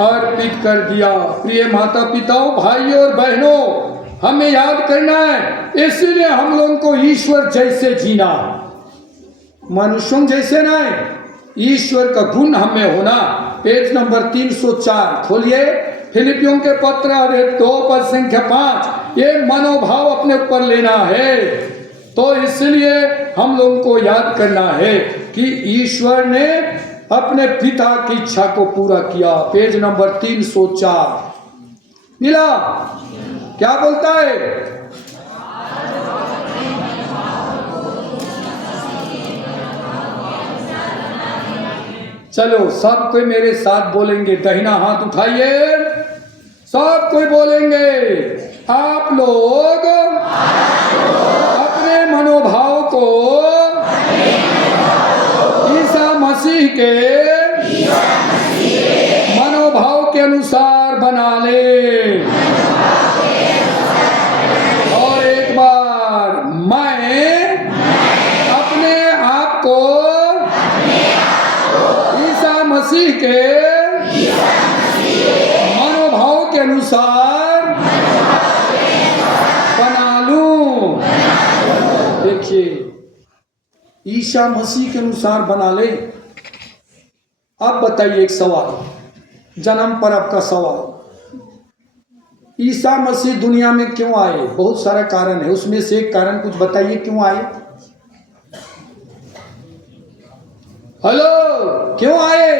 अर्पित कर दिया। प्रिय माता पिताओं, भाइयों और बहनों, हमें याद करना है, इसलिए हम लोगों को ईश्वर जैसे जीना, मनुष्यों जैसे नहीं, ईश्वर का गुण हमें होना। पेज नंबर 304 खोलिए, फिलिपियों के पत्र अध्याय 2 पद संख्या 5। ये मनोभाव अपने ऊपर लेना है। तो इसलिए हम लोगों को याद करना है कि ईश्वर ने अपने पिता की इच्छा को पूरा किया। पेज नंबर 304 मिला? क्या बोलता है? चलो सब कोई मेरे साथ बोलेंगे, दाहिना हाथ उठाइए, सब कोई बोलेंगे। आप लोग अपने मनोभाव को ईसा मसीह के मनोभाव के अनुसार बना ले। और एक बार, मैं अपने आप को ईसा मसीह के मनोभाव के अनुसार बना लूं। देखिए, ईसा मसीह के अनुसार बना ले। अब बताइए एक सवाल, जन्म पर आपका सवाल, ईसा मसीह दुनिया में क्यों आए? बहुत सारा कारण है, उसमें से एक कारण कुछ बताइए, क्यों आए? हेलो, क्यों आए?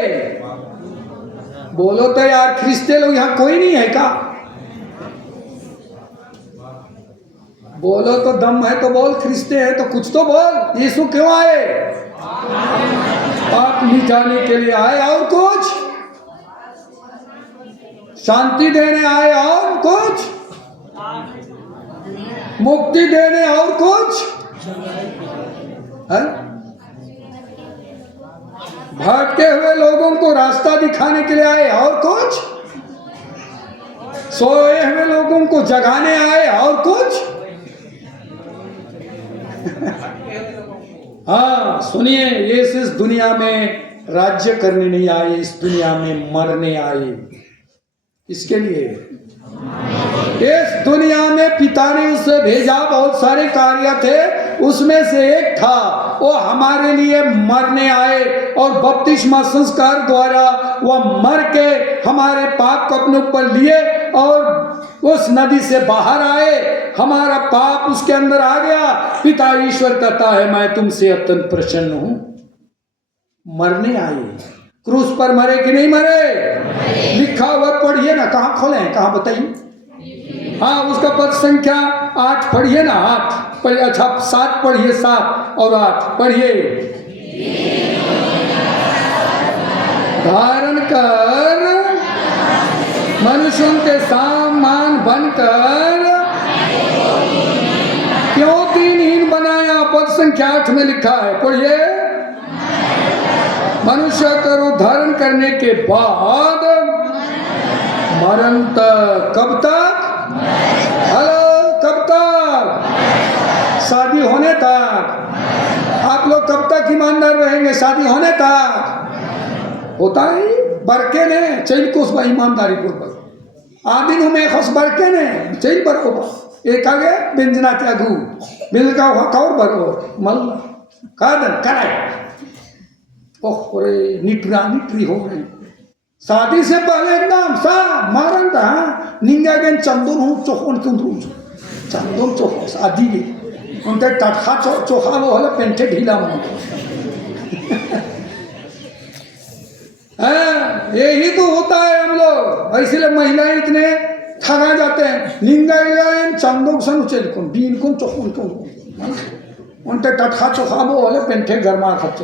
बोलो तो यार, ख्रिस्ते लोग यहाँ कोई नहीं है क्या? बोलो तो, दम है तो बोल, ख्रिस्ते है तो कुछ तो बोल। यीशु क्यों आए? पाप मिटाने के लिए आए, और कुछ? शांति देने आए, और कुछ? मुक्ति देने, और कुछ? है? भटके हुए लोगों को रास्ता दिखाने के लिए आए, और कुछ? सोए हुए लोगों को जगाने आए, और कुछ? हाँ सुनिए, ये इस दुनिया में राज्य करने नहीं आए, इस दुनिया में मरने आए। इसके लिए इस दुनिया में पिता ने उसे भेजा, बहुत सारे कार्य थे, उसमें से एक था वो हमारे लिए मरने आए और बपतिस्मा संस्कार द्वारा वह मर के हमारे पाप को अपने ऊपर लिए और उस नदी से बाहर आए। हमारा पाप उसके अंदर आ गया। पिता ईश्वर कहता है मैं तुमसे अत्यंत प्रसन्न हूं। मरने आए, क्रूस पर मरे कि नहीं मरे? लिखा हुआ पढ़िए ना, कहाँ खोले हैं, कहाँ बताइए। हाँ उसका पद संख्या 8 पढ़िए ना, 8 पढ़िए। अच्छा 7 पढ़िए, 7 और 8 पढ़िए। धारण कर मनुष्यों के सामान बनकर क्यों दीनहीन बनाया? पद संख्या 8 में लिखा है, पढ़िए। मनुष्य करो धारण करने के बाद मरण तक। कब तक? हेलो, कब तक? शादी होने तक। आप लोग कब तक ईमानदार रहेंगे? शादी होने तक होता है। बरके ने चैन कोस बा ईमानदारी पूर्वक आदिन में खस बरके ने चैन पर को एक आगे व्यंजना त्यागू मिल का कौर भरो मल कादन कराए। ओह रे निटरा निटरी हो रही। शादी से पहले एकदम सा मारन था निंगा गेन चंदन हूँ चोखन क्यों दूँ चंदन चोख शादी के उनके टटखा चोखा वो हला पेंटे ढीला हो। यही तो होता है हम लोग, इसलिए महिलाएं इतने ठगा जाते हैं। निंगा गेन चंदन सन उचेल कौन बीन कौन चोखन क्यों उनके टटखा चोखा वो हला पेंटे गरमा खर्च।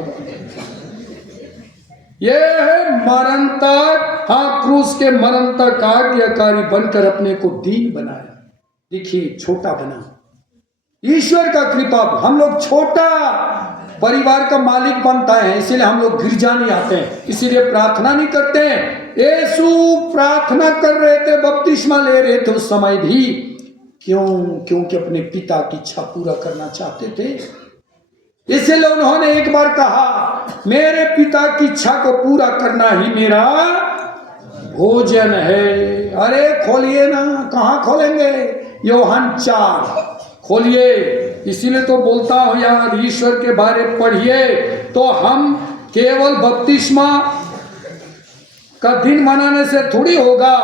ये है मरण तक। हाँ क्रूस के मरण तक आज्ञाकारी बनकर अपने को दीन बनाया। देखिए छोटा बना। ईश्वर का कृपा, हम लोग छोटा परिवार का मालिक बनता है, इसीलिए हम लोग गिरजा नहीं आते हैं, इसीलिए प्रार्थना नहीं करते हैं। यीशु प्रार्थना कर रहे थे, बपतिस्मा ले रहे थे उस समय भी। क्यों? क्योंकि अपने पिता की इच्छा पूरा करना चाहते थे। इसलिए उन्होंने एक बार कहा मेरे पिता की इच्छा को पूरा करना ही मेरा भोजन है। अरे खोलिए ना, कहाँ खोलेंगे? यूहन्ना 4 खोलिए। इसीलिए तो बोलता हूँ यार, ईश्वर के बारे पढ़िए तो हम केवल बपतिस्मा का दिन मनाने से थोड़ी होगा।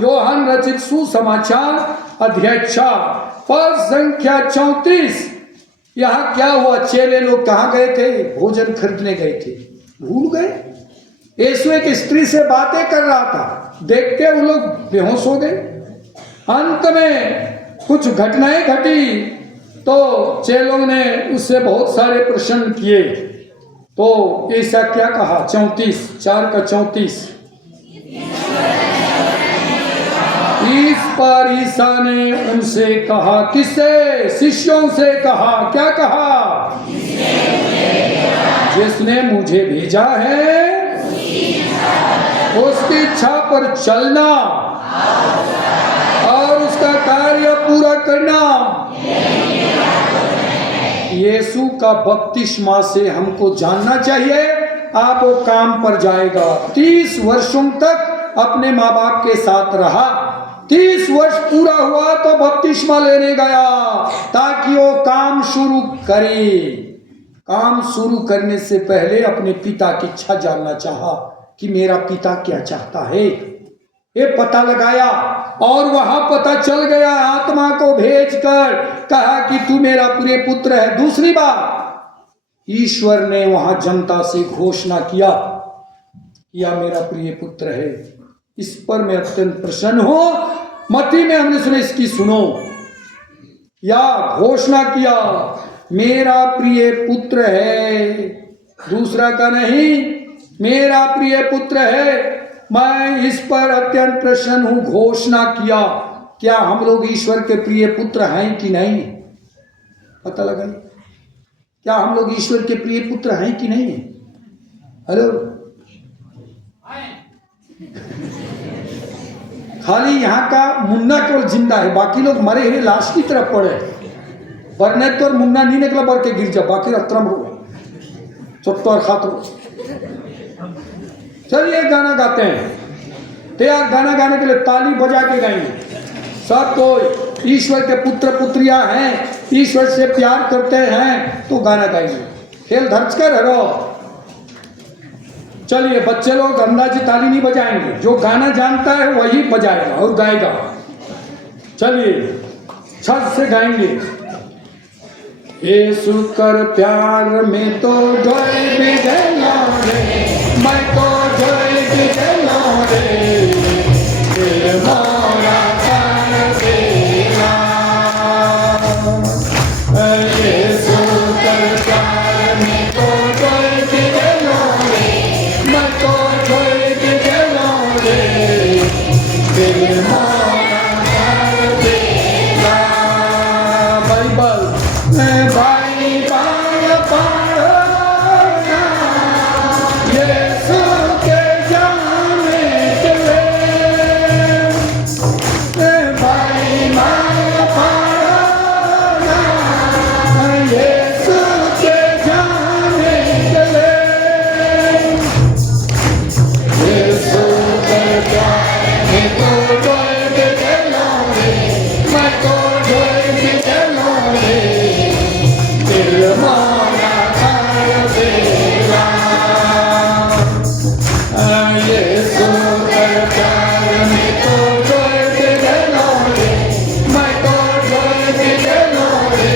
यूहन्ना रचित सुसमाचार अध्याय 4 पद संख्या 34। यहाँ क्या हुआ? चेले लोग कहाँ गए थे? भोजन खरीदने गए थे, भूल गए। यीशु एक स्त्री से बातें कर रहा था, देख के वो लोग बेहोश हो गए। अंत में कुछ घटनाएं घटी तो चेलों ने उससे बहुत सारे प्रश्न किए। तो ऐसा क्या कहा? 34 4 का 34। इस पर ईसा ने उनसे कहा, किससे? शिष्यों से कहा। क्या कहा? जिसने मुझे भेजा है उसकी इच्छा पर चलना और उसका कार्य पूरा करना। यीशु का बपतिस्मा से हमको जानना चाहिए, आप वो काम पर जाएगा। 30 वर्षों तक अपने माँ बाप के साथ रहा। 30 वर्ष पूरा हुआ तो बपतिस्मा लेने गया ताकि वो काम शुरू करे। काम शुरू करने से पहले अपने पिता की इच्छा जानना चाहा कि मेरा पिता क्या चाहता है। ये पता लगाया और वहां पता चल गया। आत्मा को भेजकर कहा कि तू मेरा प्रिय पुत्र है। दूसरी बात, ईश्वर ने वहां जनता से घोषणा किया मेरा प्रिय पुत्र है, इस पर मैं अत्यंत प्रसन्न हूं। मत्ती में हमने सुना, इसकी सुनो। या घोषणा किया मेरा प्रिय पुत्र है, दूसरा का नहीं, मेरा प्रिय पुत्र है, मैं इस पर अत्यंत प्रसन्न हूं। घोषणा किया। क्या हम लोग ईश्वर के प्रिय पुत्र हैं कि नहीं? पता लगाइए, क्या हम लोग ईश्वर के प्रिय पुत्र हैं कि नहीं? हेलो, खाली यहाँ का मुन्ना केवल जिंदा है, बाकी लोग मरे हुए लाश की तरफ पड़े। बरने तो मुन्ना नहीं निकला बर के गिर जा बाकी अत्रम रो चुट्टो और खातो। चलिए गाना गाते हैं। तैयार? गाना गाने के लिए ताली बजा के गाएंगे सब कोई। ईश्वर के पुत्र पुत्रियां हैं, ईश्वर से प्यार करते हैं तो गाना गाएंगे। खेल धर्च कर रो। चलिए बच्चे लोग अंदाजी ताली नहीं बजाएंगे, जो गाना जानता है वही बजाएगा और गाएगा। चलिए छत से गाएंगे। यीशु कर प्यार में तो ढोल भी देना रे, मैं तो ढोल भी देना रे, दिल मोरा कर देना। यीशु कर प्यार में तो ढोल भी देना रे, मैं तो ढोल भी देना रे, दिल मोरा कर देना। बाइबल भाई बाल पाना यीशु के जाने चले, भाई बाल पाना यीशु के जाने चले। यीशु के जाने तो ढोल के चलो रे, मैं तो ढोल के चलो रे, दिल मोरा कर देना। यीशु कर प्यार में तो ढोल के चलो रे, मैं तो ढोल के चलो रे,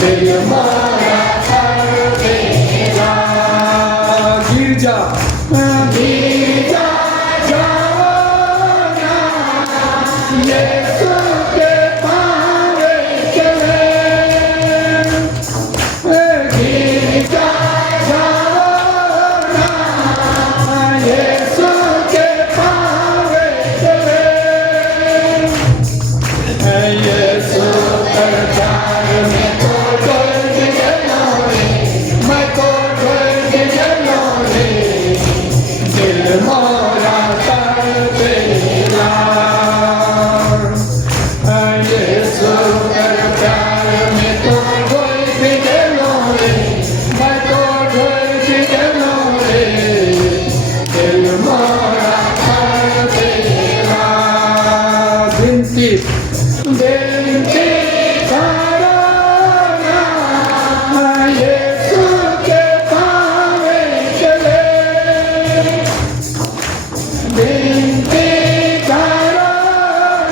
दिल मोरा कर देना। गिर जा जाना यीशु के पावे चले, गिर जाना यीशु के पावे चले। यीशु कर प्यार में तो ढोल के चलो रे, मैं तो ढोल के चलो रे, दिल मोरा कर देना। यीशु कर प्यार में तो ढोल के चलो रे, मैं तो ढोल के चलो रे, दिल मोरा कर देना। विनती विनती करो ना यीशु के पावे चले, विनती करो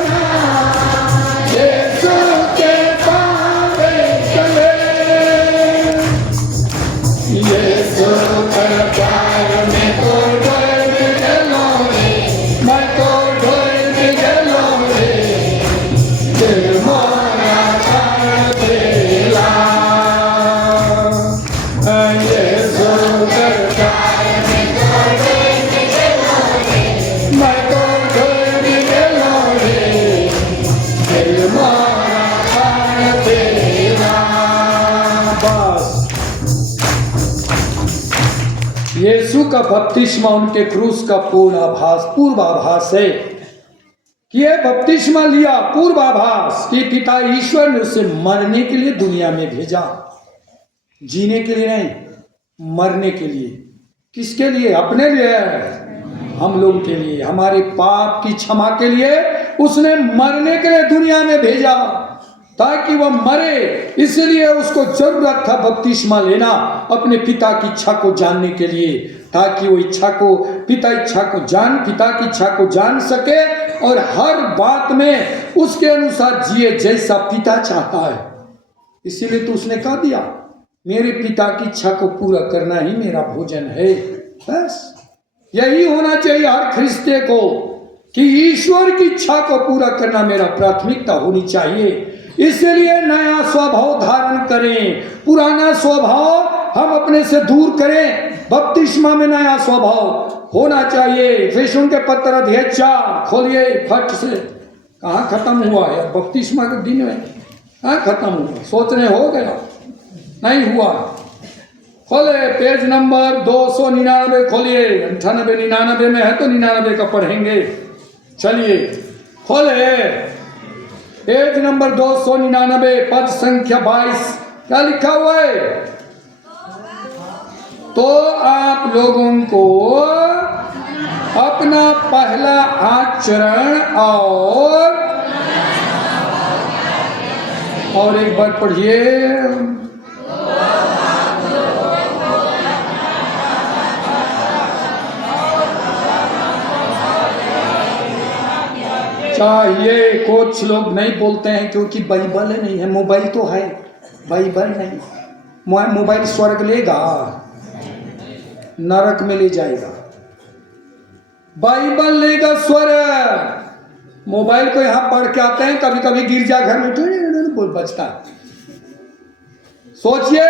ना यीशु के पावे चले। यीशु कर प्यार में तो ढोल के चलो रे, मैं तो ढोल के चलो रे, दिल मोरा कर देना। यीशु कर प्यार में तो ढोल के चलो रे, मैं तो ढोल के चलो रे, दिल मोरा कर देना। बस यीशु का बपतिस्मा उनके क्रूस का पूर्वाभास है कि ये बपतिस्मा लिया पूर्वाभास कि पिता ईश्वर ने उसे मरने के लिए दुनिया में भेजा, जीने के लिए नहीं, मरने के लिए। किसके लिए? अपने लिए, हम लोग के लिए, हमारे पाप की क्षमा के लिए उसने मरने के लिए दुनिया में भेजा ताकि वह मरे। इसलिए उसको जरूरत था बपतिस्मा लेना अपने पिता की इच्छा को जानने के लिए, ताकि वो पिता की इच्छा को जान सके और हर बात में उसके अनुसार जिए जैसा पिता चाहता है। इसीलिए तो उसने कहा दिया, मेरे पिता की इच्छा को पूरा करना ही मेरा भोजन है। बस यही होना चाहिए हर ख्रिस्ती को कि ईश्वर की इच्छा को पूरा करना मेरा प्राथमिकता होनी चाहिए। इसलिए नया स्वभाव धारण करें, पुराना स्वभाव हम अपने से दूर करें। बपतिस्मा में नया स्वभाव होना चाहिए। एफेसियों के पत्र अध्याय 4 खोलिए फट से। कहाँ खत्म हुआ है बपतिस्मा के दिन में? कहाँ खत्म हुआ? सोचने हो गया नहीं हुआ। खोले पेज नंबर 299 खोलिए। 98 99 में है तो 99 का पढ़ेंगे। चलिए खोले पेज नंबर 299 पद संख्या 22 क्या लिखा हुआ है? तो आप लोगों को अपना पहला आचरण और एक बार पढ़िए। चाहिए कुछ लोग नहीं बोलते हैं क्योंकि बाइबल नहीं है। मोबाइल तो है, बाइबल नहीं। मोबाइल स्वर्ग लेगा, नरक में ले जाएगा। बाइबल लेगा स्वर्ग। मोबाइल को यहां पढ़ के आते हैं, कभी कभी गिरजा घर में बोल बजता है। सोचिए,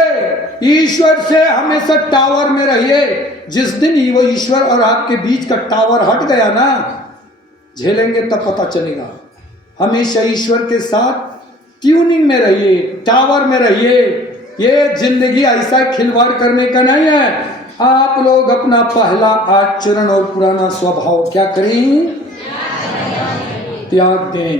ईश्वर से हमेशा टावर में रहिए। जिस दिन वो ईश्वर और आपके बीच का टावर हट गया ना, झेलेंगे तब पता चलेगा। हमेशा ईश्वर के साथ ट्यूनिंग में रहिए, टावर में रहिए। ये जिंदगी ऐसा खिलवाड़ करने का नहीं है। आप लोग अपना पहला आचरण और पुराना स्वभाव क्या करें? त्याग दें।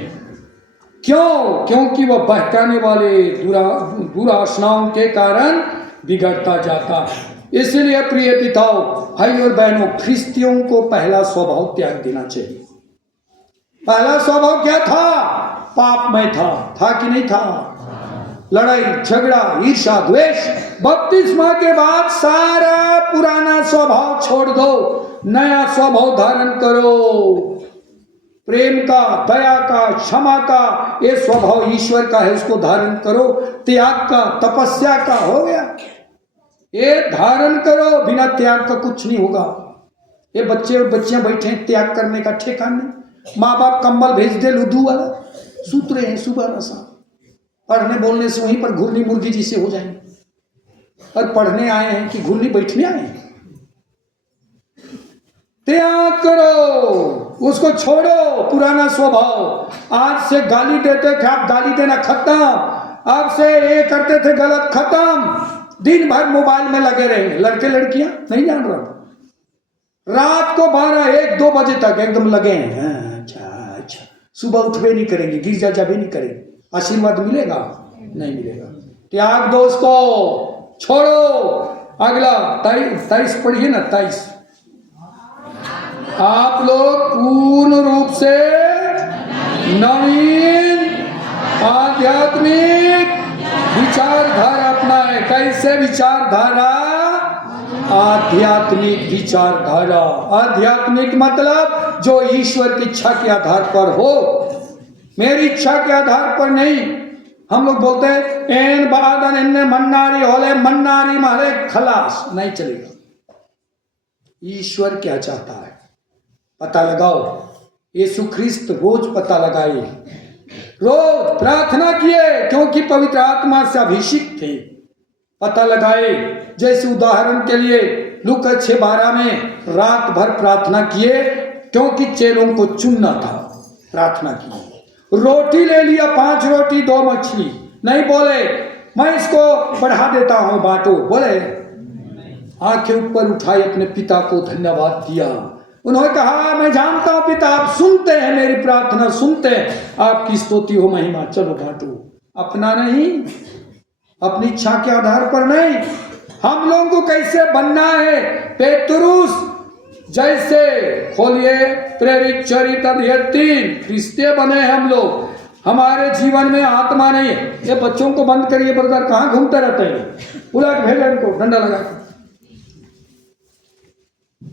क्यों? क्योंकि वह बहकाने वाले दुराशनाओं के कारण बिगड़ता जाता है। इसलिए प्रिय पिताओं, भाई और बहनों, ख्रिस्तियों को पहला स्वभाव त्याग देना चाहिए। पहला स्वभाव क्या था? पापमय था कि नहीं था? लड़ाई झगड़ा ईर्ष्या द्वेष। बपतिस्मा के बाद सारा पुराना स्वभाव छोड़ दो, नया स्वभाव धारण करो। प्रेम का, दया का, क्षमा का, ये स्वभाव ईश्वर का है, उसको धारण करो। त्याग का, तपस्या का हो गया, ये धारण करो। बिना त्याग का कुछ नहीं होगा। ये बच्चे और बच्चियां बैठे हैं, त्याग करने का ठेका नहीं। माँ बाप कंबल भेज दे लुदू वाला, सूत रहे हैं सुबह नशा। पढ़ने बोलने से वहीं पर घुरनी मुर्गी जैसे हो जाएंगे। और पढ़ने आए हैं कि घुरनी बैठने आए हैं? त्याग करो, उसको छोड़ो। पुराना स्वभाव, आज से गाली देते थे आप, गाली देना खत्म। अब से ये करते थे गलत, खत्म। दिन भर मोबाइल में लगे रहेंगे। लड़के लड़कियां नहीं जान रहा, रात को 12, 1, 2 बजे तक एकदम लगे हैं। अच्छा, सुबह उठवे नहीं करेंगे, गिरजा जावे नहीं करेंगे। आशीर्वाद मिलेगा? नहीं मिलेगा। त्याग दो उसको, छोड़ो। अगला 23 पढ़िए ना। 23 आप लोग पूर्ण रूप से नवीन आध्यात्मिक विचारधारा अपनाएं। कैसे विचारधारा? आध्यात्मिक विचारधारा। आध्यात्मिक मतलब जो ईश्वर की इच्छा के आधार पर हो, मेरी इच्छा के आधार पर नहीं। हम लोग बोलते हैं एन बादन इन्ने मन्नारी होले, मन्नारी मारे खलास। नहीं चलेगा। ईश्वर क्या चाहता है पता लगाओ। यीशु ख्रिस्त रोज पता लगाइए, रोज प्रार्थना किए, क्योंकि पवित्र आत्मा से अभिषेक थे। पता लगाए। जैसे उदाहरण के लिए लूका 6:12 में रात भर प्रार्थना किए, क्योंकि चेलों को चुनना था। प्रार्थना की, रोटी ले लिया, 5 रोटी 2 मछली। नहीं बोले मैं इसको बढ़ा देता हूं, बांटो। बोले आंखें ऊपर उठाई, अपने पिता को धन्यवाद दिया। उन्होंने कहा मैं जानता हूं पिता, आप सुनते हैं, मेरी प्रार्थना सुनते हैं, आपकी स्तुति हो महिमा, चलो बांटो। अपना नहीं, अपनी इच्छा के आधार पर नहीं। हम लोगों को कैसे बनना है? पेतरुस जैसे, खोलिए प्रेरित चरित्र अध्याय 3। ख्रिस्तीय बने हम लोग। हमारे जीवन में आत्मा नहीं है। ये बच्चों को बंद करिए ब्रदर, कहाँ घूमते रहते हैं? बुला के भेजा इनको, डंडा लगा के।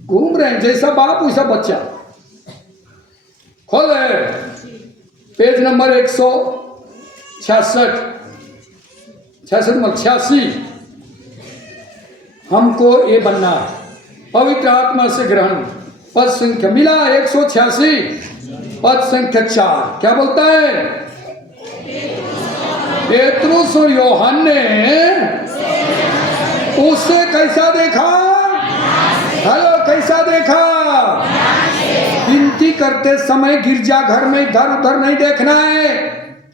घूम रहे हैं, जैसा बाप वैसा बच्चा। खोले पेज नंबर 186। हमको ये बनना है, पवित्र आत्मा से ग्रहण। पद संख्या मिला 186, पद संख्या 4 क्या बोलता है? पेतरुस और यूहन्ना ने उसे कैसा देखा? हेलो, कैसा देखा? विनती करते समय गिरजाघर में इधर उधर नहीं देखना है,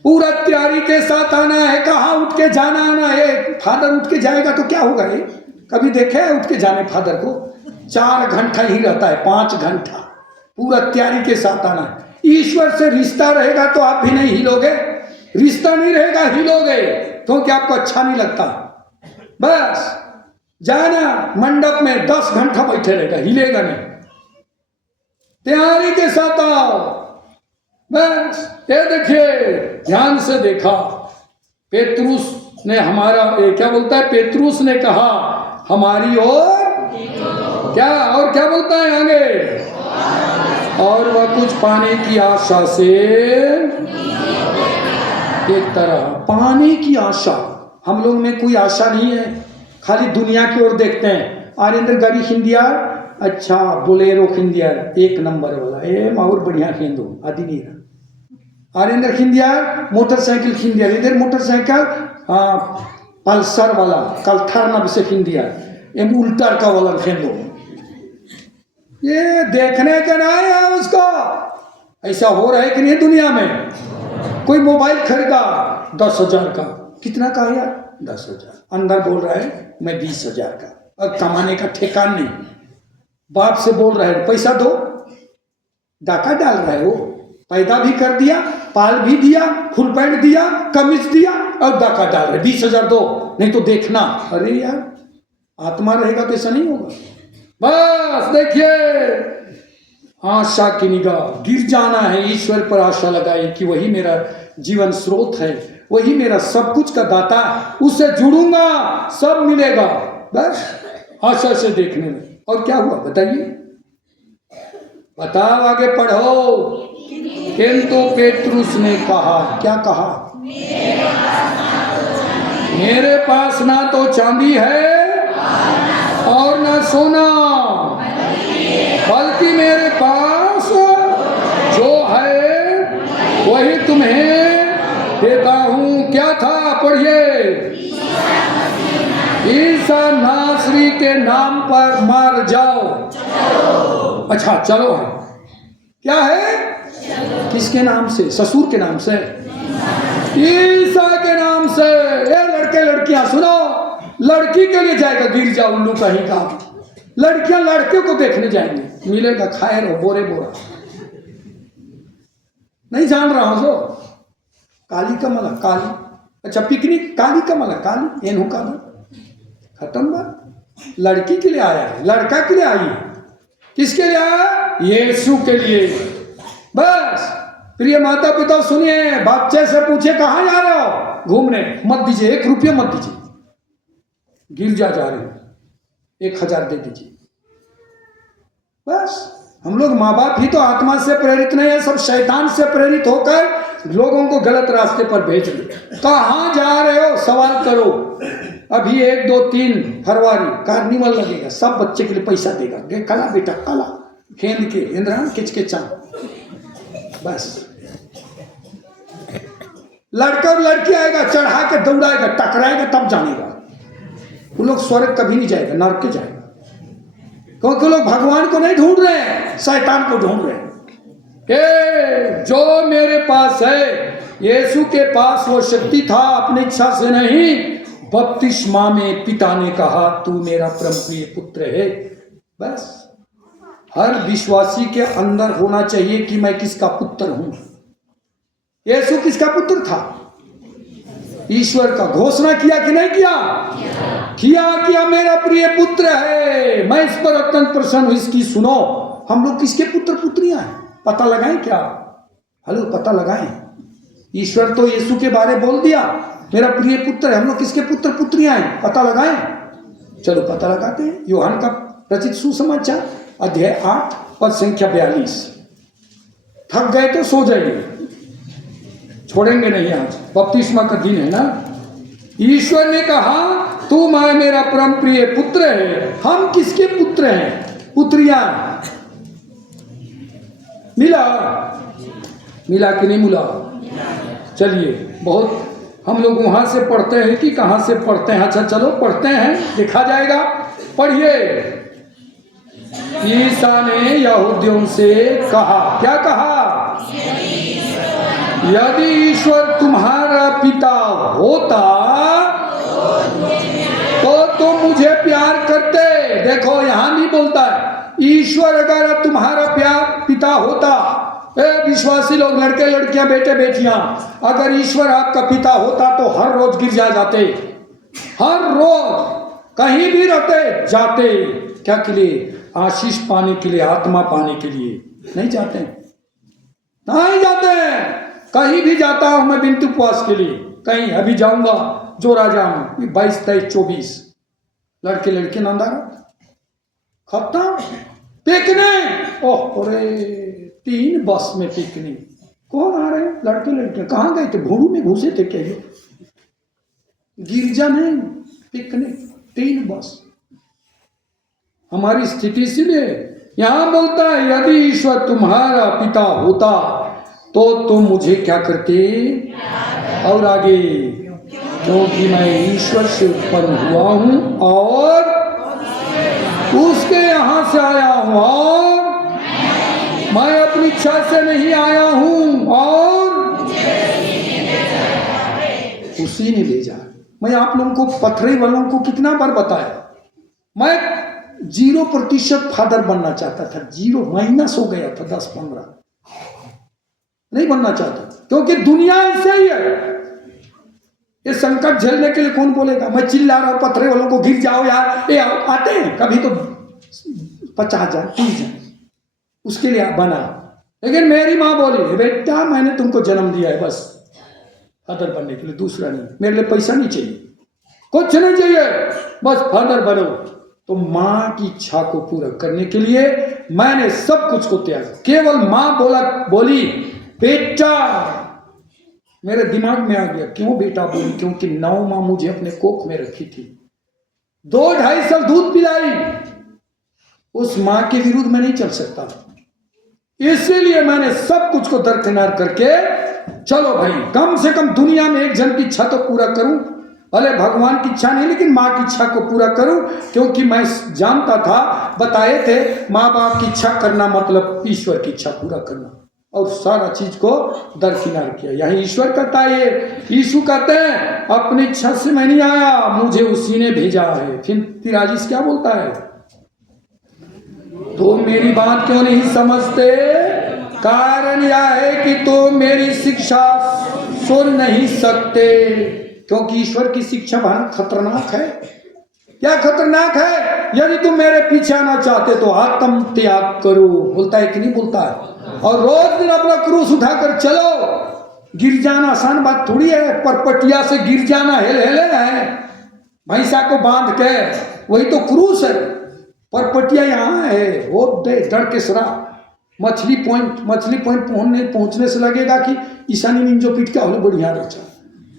पूरा तैयारी के साथ आना है। कहाँ उठ के जाना आना है? फादर उठ के जाएगा तो क्या होगा? ये कभी देखे है उठ के जाने फादर को? 4 घंटा ही रहता है, 5 घंटा पूरा तैयारी के साथ आना है। ईश्वर से रिश्ता रहेगा तो आप भी नहीं हिलोगे। रिश्ता नहीं रहेगा, हिलोगे क्योंकि आपको अच्छा नहीं लगता। बस जाना मंडप में 10 घंटा बैठे रहेगा, हिलेगा नहीं। तैयारी के साथ आओ। बस ये देखिए, ध्यान से देखा, पेतरुस ने हमारा क्या बोलता है, पेतरुस ने कहा हमारी ओर क्या, और क्या बोलता है आगे, और वह कुछ पाने की आशा से, एक तरह पाने की आशा। हम लोग में कोई आशा नहीं है, खाली दुनिया की ओर देखते हैं। आरेंद्र गाड़ी खिंदियार, अच्छा बोलेरो खिंदियार, 1 नंबर वाला, और बढ़िया खिंदो आदि नहीं रहा। आरेंद्र खिंदियार मोटरसाइकिल खिंदियार, इधर मोटरसाइकिल पल्सर वाला कलथर नब से खिंदियार, एम उल्टर का वाला खिंदो। ये देखने का ना है उसका। ऐसा हो रहा है कि नहीं दुनिया में। कोई मोबाइल खरीदा 10,000 का, कितना का है यार, 10,000, अंदर बोल रहा है मैं 20,000 का, और कमाने का ठेकान नहीं। बाप से बोल रहा है पैसा दो, डाका डाल रहे हो, पैदा भी कर दिया, पाल भी दिया, फुल पैंट दिया, कमीज दिया, और डाका डाल रहे 20,000 दो नहीं तो देखना। अरे यार आत्मा रहेगा तो ऐसा नहीं होगा। बस देखिए, आशा की निगाह, गिर जाना है, ईश्वर पर आशा लगाई कि वही मेरा जीवन स्रोत है, वही मेरा सब कुछ का दाता, उससे जुड़ूंगा सब मिलेगा। बस आशा से देखने में। और क्या हुआ बताइए, बताओ, आगे पढ़ो। किंतु पेतरुस ने कहा, क्या कहा, मेरे पास ना तो चांदी है और ना सोना, बल्कि मेरे पास जो है वही तुम्हें देता हूं। क्या था, पढ़िए। ईसा नासरी के नाम पर मर जाओ। अच्छा चलो है, क्या है, किसके नाम से, ससुर के नाम से, ईसा के नाम से। ये लड़के लड़कियां सुनो, लड़की के लिए जाएगा गिरजा उल्लू कहीं का, लड़कियां लड़के को देखने जाएंगे, मिलेगा खाए रहो बोरे बोरा। नहीं जान रहा हूं जो काली कमला, काली, अच्छा पिकनिक काली कमला, काली एनहू काली, खत्म बात। लड़की के लिए आया है, लड़का के लिए आई है, किसके लिए आया, यीशु के लिए। बस प्रिय माता पिता सुनिए, बच्चे से पूछे कहाँ जा रहे हो घूमने, मत दीजिए, 1 रुपया मत दीजिए, गिरजा जा रहे हो 1000 दे दीजिए। बस हम लोग माँ बाप ही तो आत्मा से प्रेरित नहीं है, सब शैतान से प्रेरित होकर लोगों को गलत रास्ते पर भेज दे। कहाँ जा रहे हो सवाल करो। अभी 1, 2, 3 फरवरी कार्निवल लगेगा, सब बच्चे के लिए पैसा देगा, कला बेटा कला खेल के इंद्रान किचकिचा। बस लड़का और लड़की आएगा, चढ़ा के दौड़ाएगा, टकराएगा, तब जानेगा। वो लोग स्वर्ग कभी नहीं जाएगा, नरक के जाएगा, क्योंकि लोग भगवान को नहीं ढूंढ रहे हैं, शैतान को ढूंढ रहे हैं। कि जो मेरे पास है, यीशु के पास वो शक्ति था, अपनी इच्छा से नहीं, बपतिस्मा में पिता ने कहा तू मेरा परमप्रिय पुत्र है। बस हर विश्वासी के अंदर होना चाहिए कि मैं किसका पुत्र हूं। यीशु किसका पुत्र था, ईश्वर का। घोषणा किया कि नहीं किया, किया मेरा प्रिय पुत्र है, मैं इस पर अत्यंत प्रसन्न हूं, इसकी सुनो। हम लोग किसके पुत्र पुत्रियां हैं, पता लगाएं क्या, हेलो पता लगाएं। ईश्वर तो यीशु के बारे बोल दिया मेरा प्रिय पुत्र है, हम लोग किसके पुत्र पुत्रियां हैं, पता लगाएं। चलो पता लगाते हैं। यूहन्ना का रचित सुसमाचार अध्याय 8 पद संख्या 42। थक गए तो सो जाइए, छोड़ेंगे नहीं, आज बपतिस्मा का दिन है ना। ईश्वर ने कहा तू मेरा परम प्रिय पुत्र है। हम किसके पुत्र हैं, पुत्रियां। मिला कि नहीं मिला, चलिए। बहुत हम लोग वहां से पढ़ते हैं कि कहां से पढ़ते हैं, अच्छा चलो पढ़ते हैं, देखा जाएगा। पढ़िए। ईसा ने यहूदियों से कहा, क्या कहा, यदि ईश्वर तुम्हारा पिता होता तो तुम मुझे प्यार करते। देखो यहां नहीं बोलता है ईश्वर अगर तुम्हारा प्यार पिता होता विश्वासी लोग, लड़के लड़कियां, बेटे बेटियां, अगर ईश्वर आपका पिता होता तो हर रोज गिरजा जाते, हर रोज कहीं भी रहते जाते। क्या के लिए? आशीष पाने के लिए, आत्मा पाने के लिए। नहीं जाते, नहीं जाते। कहीं भी जाता हूं मैं बिंतु उपवास के लिए, कहीं अभी जाऊंगा जोरा जाऊं 22, 23, 24 लड़के लड़के नंदारा खत्म। पिकनिक, ओह अरे 3 बस में पिकनिक। कौन आ रहे हैं? लड़के लड़के। कहाँ गए थे? भूड़ू में घुसे थे क्या? गिरजा नहीं, पिकनिक, 3 बस। हमारी स्थिति इसलिए यहां बोलता है, यदि ईश्वर तुम्हारा पिता होता तो तुम मुझे क्या करते? और आगे, क्योंकि मैं ईश्वर से उत्पन्न हुआ हूं और उसके यहां से आया हूं, और मैं अपनी इच्छा से नहीं आया हूं, और उसी ने भेजा। मैं आप लोगों को, पथरी वालों को कितना बार बताया, मैं 0% फादर बनना चाहता था। 0 माइनस हो गया था, 10-15 नहीं बनना चाहता, क्योंकि दुनिया ऐसे ही है। ये संकट झेलने के लिए कौन बोलेगा? मैं चिल्ला रहा हूं पथरे वालों को, गिर जाओ यार, ये आते हैं कभी तो 50,000 30,000, उसके लिए बना। लेकिन मेरी माँ बोली, बेटा मैंने तुमको जन्म दिया है बस फादर बनने के लिए, दूसरा नहीं। मेरे लिए पैसा नहीं चाहिए, कुछ नहीं चाहिए, बस फादर बनो। तो माँ की इच्छा को पूरा करने के लिए मैंने सब कुछ को त्याग। केवल माँ बोली बेटा, मेरे दिमाग में आ गया क्यों बेटा बोली, क्योंकि 9 माह मुझे अपने कोख में रखी थी, 2-2.5 साल दूध पिलाई। उस माँ के विरुद्ध मैं नहीं चल सकता, इसीलिए मैंने सब कुछ को दरकिनार करके, चलो भाई कम से कम दुनिया में एक जन की इच्छा तो पूरा करूं, भले भगवान की इच्छा नहीं लेकिन माँ की इच्छा को पूरा करूं। क्योंकि मैं जानता था, बताए थे, माँ बाप की इच्छा करना मतलब ईश्वर की इच्छा पूरा करना, और सारा चीज को दरकिनार किया। यही ईश्वर कहता है, ये यीशु कहते हैं, अपनी इच्छा से मैं नहीं आया, मुझे उसी ने भेजा है। फिर 43 क्या बोलता है? तो मेरी बात क्यों नहीं समझते? कारण यह है कि तो मेरी शिक्षा सुन नहीं सकते। क्योंकि ईश्वर की शिक्षा बहुत खतरनाक है। क्या खतरनाक है? यदि तुम मेरे पीछे आना चाहते तो आत्म त्याग करो, बोलता है कि नहीं बोलता है? और रोज दिन अपना क्रूस उठाकर चलो। गिर जाना आसान बात थोड़ी है, परपटिया से गिर जाना हेले है, भैंसा को बांध के, वही तो क्रूस है। परपटिया यहाँ है, वो डर के सरा मछली पॉइंट पहुंचने से लगेगा कि ईशानी नीम जो पीट के होले बढ़िया रचा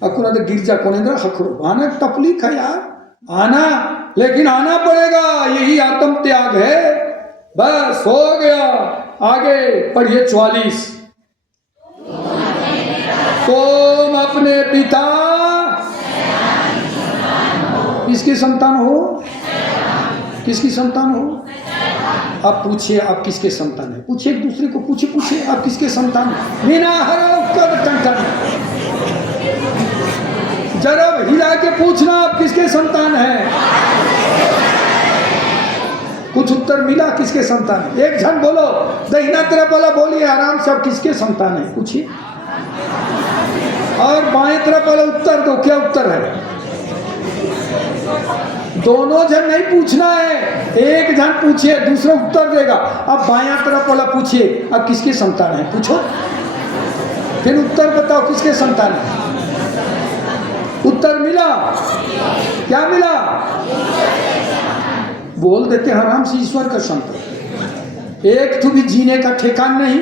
अकुरा तो गिरजा कोनेंद्र हखरो आना तकलीफ है यार, आना, लेकिन आना पड़ेगा। यही आत्म त्याग है। बस हो गया। आगे पढ़िए 44। तुम अपने पिता किसकी संतान हो? किसकी संतान हो? आप पूछिए, आप किसके संतान है? पूछिए एक दूसरे को, पूछिए आप किसके संतान है? बिना जरा हिला के पूछना आप किसके संतान है। कुछ उत्तर मिला किसके संतान है? एक जन बोलो, दहिना तरफ वाला बोलिए आराम से, आप किसके संतान है पूछिए, और बाएं तरफ वाला उत्तर दो, क्या उत्तर है? दोनों जन नहीं पूछना है, एक जन पूछिए, दूसरा उत्तर देगा। अब बायां तरफ वाला पूछिए, अब किसके संतान है पूछो, फिर उत्तर बताओ किसके संतान है। उत्तर मिला? क्या मिला? बोल देते आराम से, ईश्वर का संतान। एक तो भी जीने का ठिकान नहीं।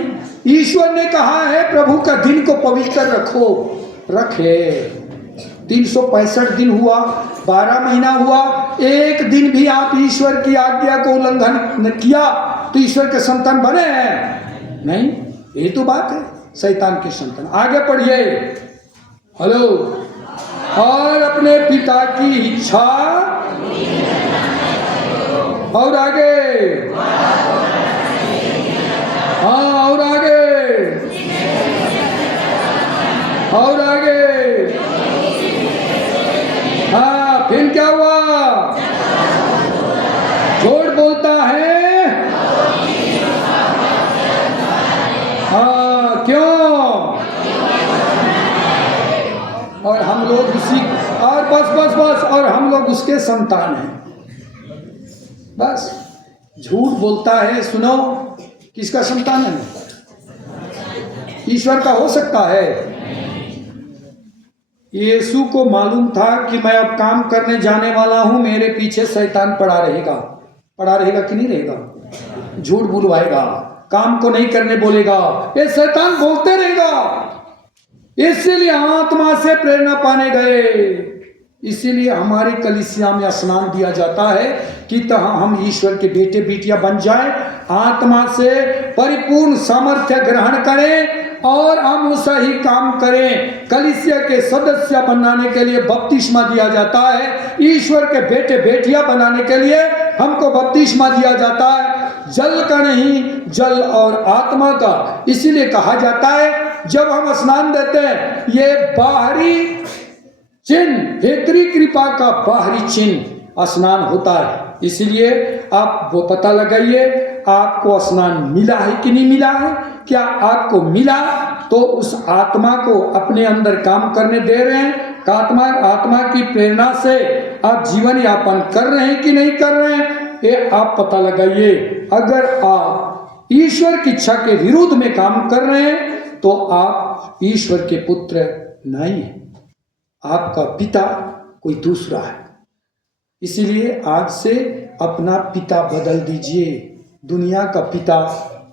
ईश्वर ने कहा है प्रभु का दिन को पवित्र रखो, रखे। 365 दिन हुआ, 12 महीना हुआ, एक दिन भी आप ईश्वर की आज्ञा को उल्लंघन किया तो ईश्वर के संतान बने हैं? नहीं, ये तो बात है, शैतान के संतान। आगे पढ़िए, हेलो। और अपने पिता की इच्छा, और आगे, हाँ, और आगे, और आगे, हाँ, फिर क्या हुआ? झूठ बोलता है, हाँ, लोग उसी और बस और हम लोग उसके संतान हैं। बस झूठ बोलता है, सुनो, किसका संतान है? ईश्वर का हो सकता है। यीशु को मालूम था कि मैं अब काम करने जाने वाला हूं, मेरे पीछे शैतान पड़ा रहेगा कि नहीं रहेगा? झूठ बुलवाएगा, काम को नहीं करने बोलेगा, ये शैतान बोलते रहेगा। इसीलिए आत्मा से प्रेरणा पाने गए। इसीलिए हमारी कलीसिया में स्नान दिया जाता है कि हम ईश्वर के बेटे बेटियां बन जाएं, आत्मा से परिपूर्ण सामर्थ्य ग्रहण करें और हम उसा ही काम करें। कलीसिया के सदस्य बनाने के लिए बपतिस्मा दिया जाता है, ईश्वर के बेटे बेटियां बनाने के लिए हमको बपतिस्मा दिया जाता है, जल का नहीं, जल और आत्मा का। इसीलिए कहा जाता है जब हम स्नान देते हैं, ये बाहरी चिन्ह, भीतरी कृपा का बाहरी चिन्ह स्नान होता है। इसलिए आप वो पता लगाइए आपको स्नान मिला है कि नहीं मिला है। क्या आपको मिला तो उस आत्मा को अपने अंदर काम करने दे रहे हैं? आत्मा की प्रेरणा से आप जीवन यापन कर रहे हैं कि नहीं कर रहे हैं, ये आप पता लगाइए। अगर आप ईश्वर की इच्छा के विरुद्ध में काम कर रहे हैं तो आप ईश्वर के पुत्र नहीं हैं, आपका पिता कोई दूसरा है। इसीलिए आज से अपना पिता बदल दीजिए। दुनिया का पिता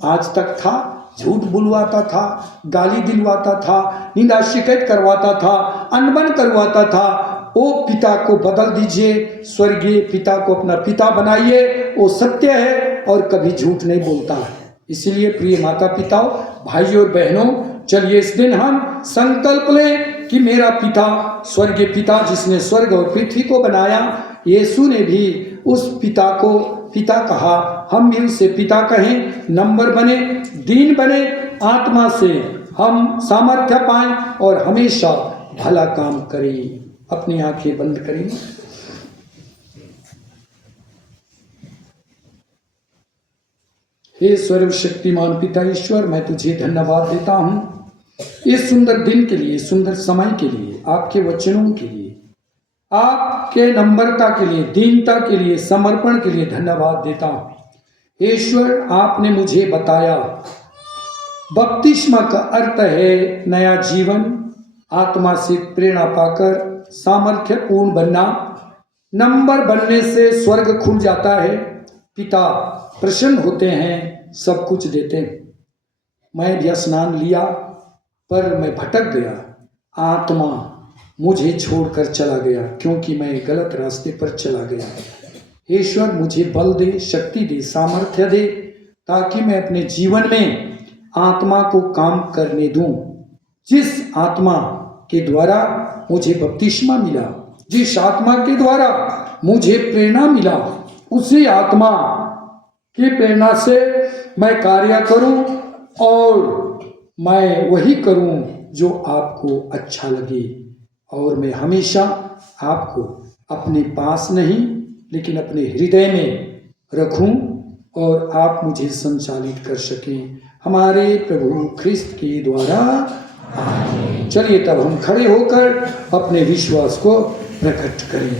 आज तक था, झूठ बुलवाता था, गाली दिलवाता था, निंदा शिकायत करवाता था, अनबन करवाता था। वो पिता को बदल दीजिए, स्वर्गीय पिता को अपना पिता बनाइए। वो सत्य है और कभी झूठ नहीं बोलता है। इसीलिए प्रिय माता पिताओं, भाइयों और बहनों, चलिए इस दिन हम संकल्प लें कि मेरा पिता, स्वर्गीय पिता जिसने स्वर्ग और पृथ्वी को बनाया, यीशु ने भी उस पिता को पिता कहा, हम भी उसे पिता कहें। नंबर बने, दीन बने, आत्मा से हम सामर्थ्य पाएं और हमेशा भला काम करें। अपनी आंखें बंद करें। हे सर्वशक्तिमान पिता ईश्वर, मैं तुझे धन्यवाद देता हूँ इस सुंदर दिन के लिए, सुंदर समय के लिए, आपके वचनों के लिए, आपके नम्रता के लिए, दीनता के लिए, समर्पण के लिए धन्यवाद देता हूँ। ईश्वर, आपने मुझे बताया बपतिस्मा का अर्थ है नया जीवन, आत्मा से प्रेरणा पाकर सामर्थ्य पूर्ण बनना। नंबर बनने से स्वर्ग खुल जाता है, पिता प्रसन्न होते हैं, सब कुछ देते हैं। मैं भी स्नान लिया पर मैं भटक गया, आत्मा मुझे छोड़कर चला गया क्योंकि मैं गलत रास्ते पर चला गया। ईश्वर, मुझे बल दे, शक्ति दे, सामर्थ्य दे, ताकि मैं अपने जीवन में आत्मा को काम करने दूं। जिस आत्मा के द्वारा मुझे बपतिस्मा मिला, जिस आत्मा के द्वारा मुझे प्रेरणा मिला, उसी आत्मा की प्रेरणा से मैं कार्य करूं और मैं वही करूं जो आपको अच्छा लगे। और मैं हमेशा आपको अपने पास नहीं लेकिन अपने हृदय में रखूं और आप मुझे संचालित कर सकें, हमारे प्रभु ख्रिस्त के द्वारा। चलिए तब हम खड़े होकर अपने विश्वास को प्रकट करें।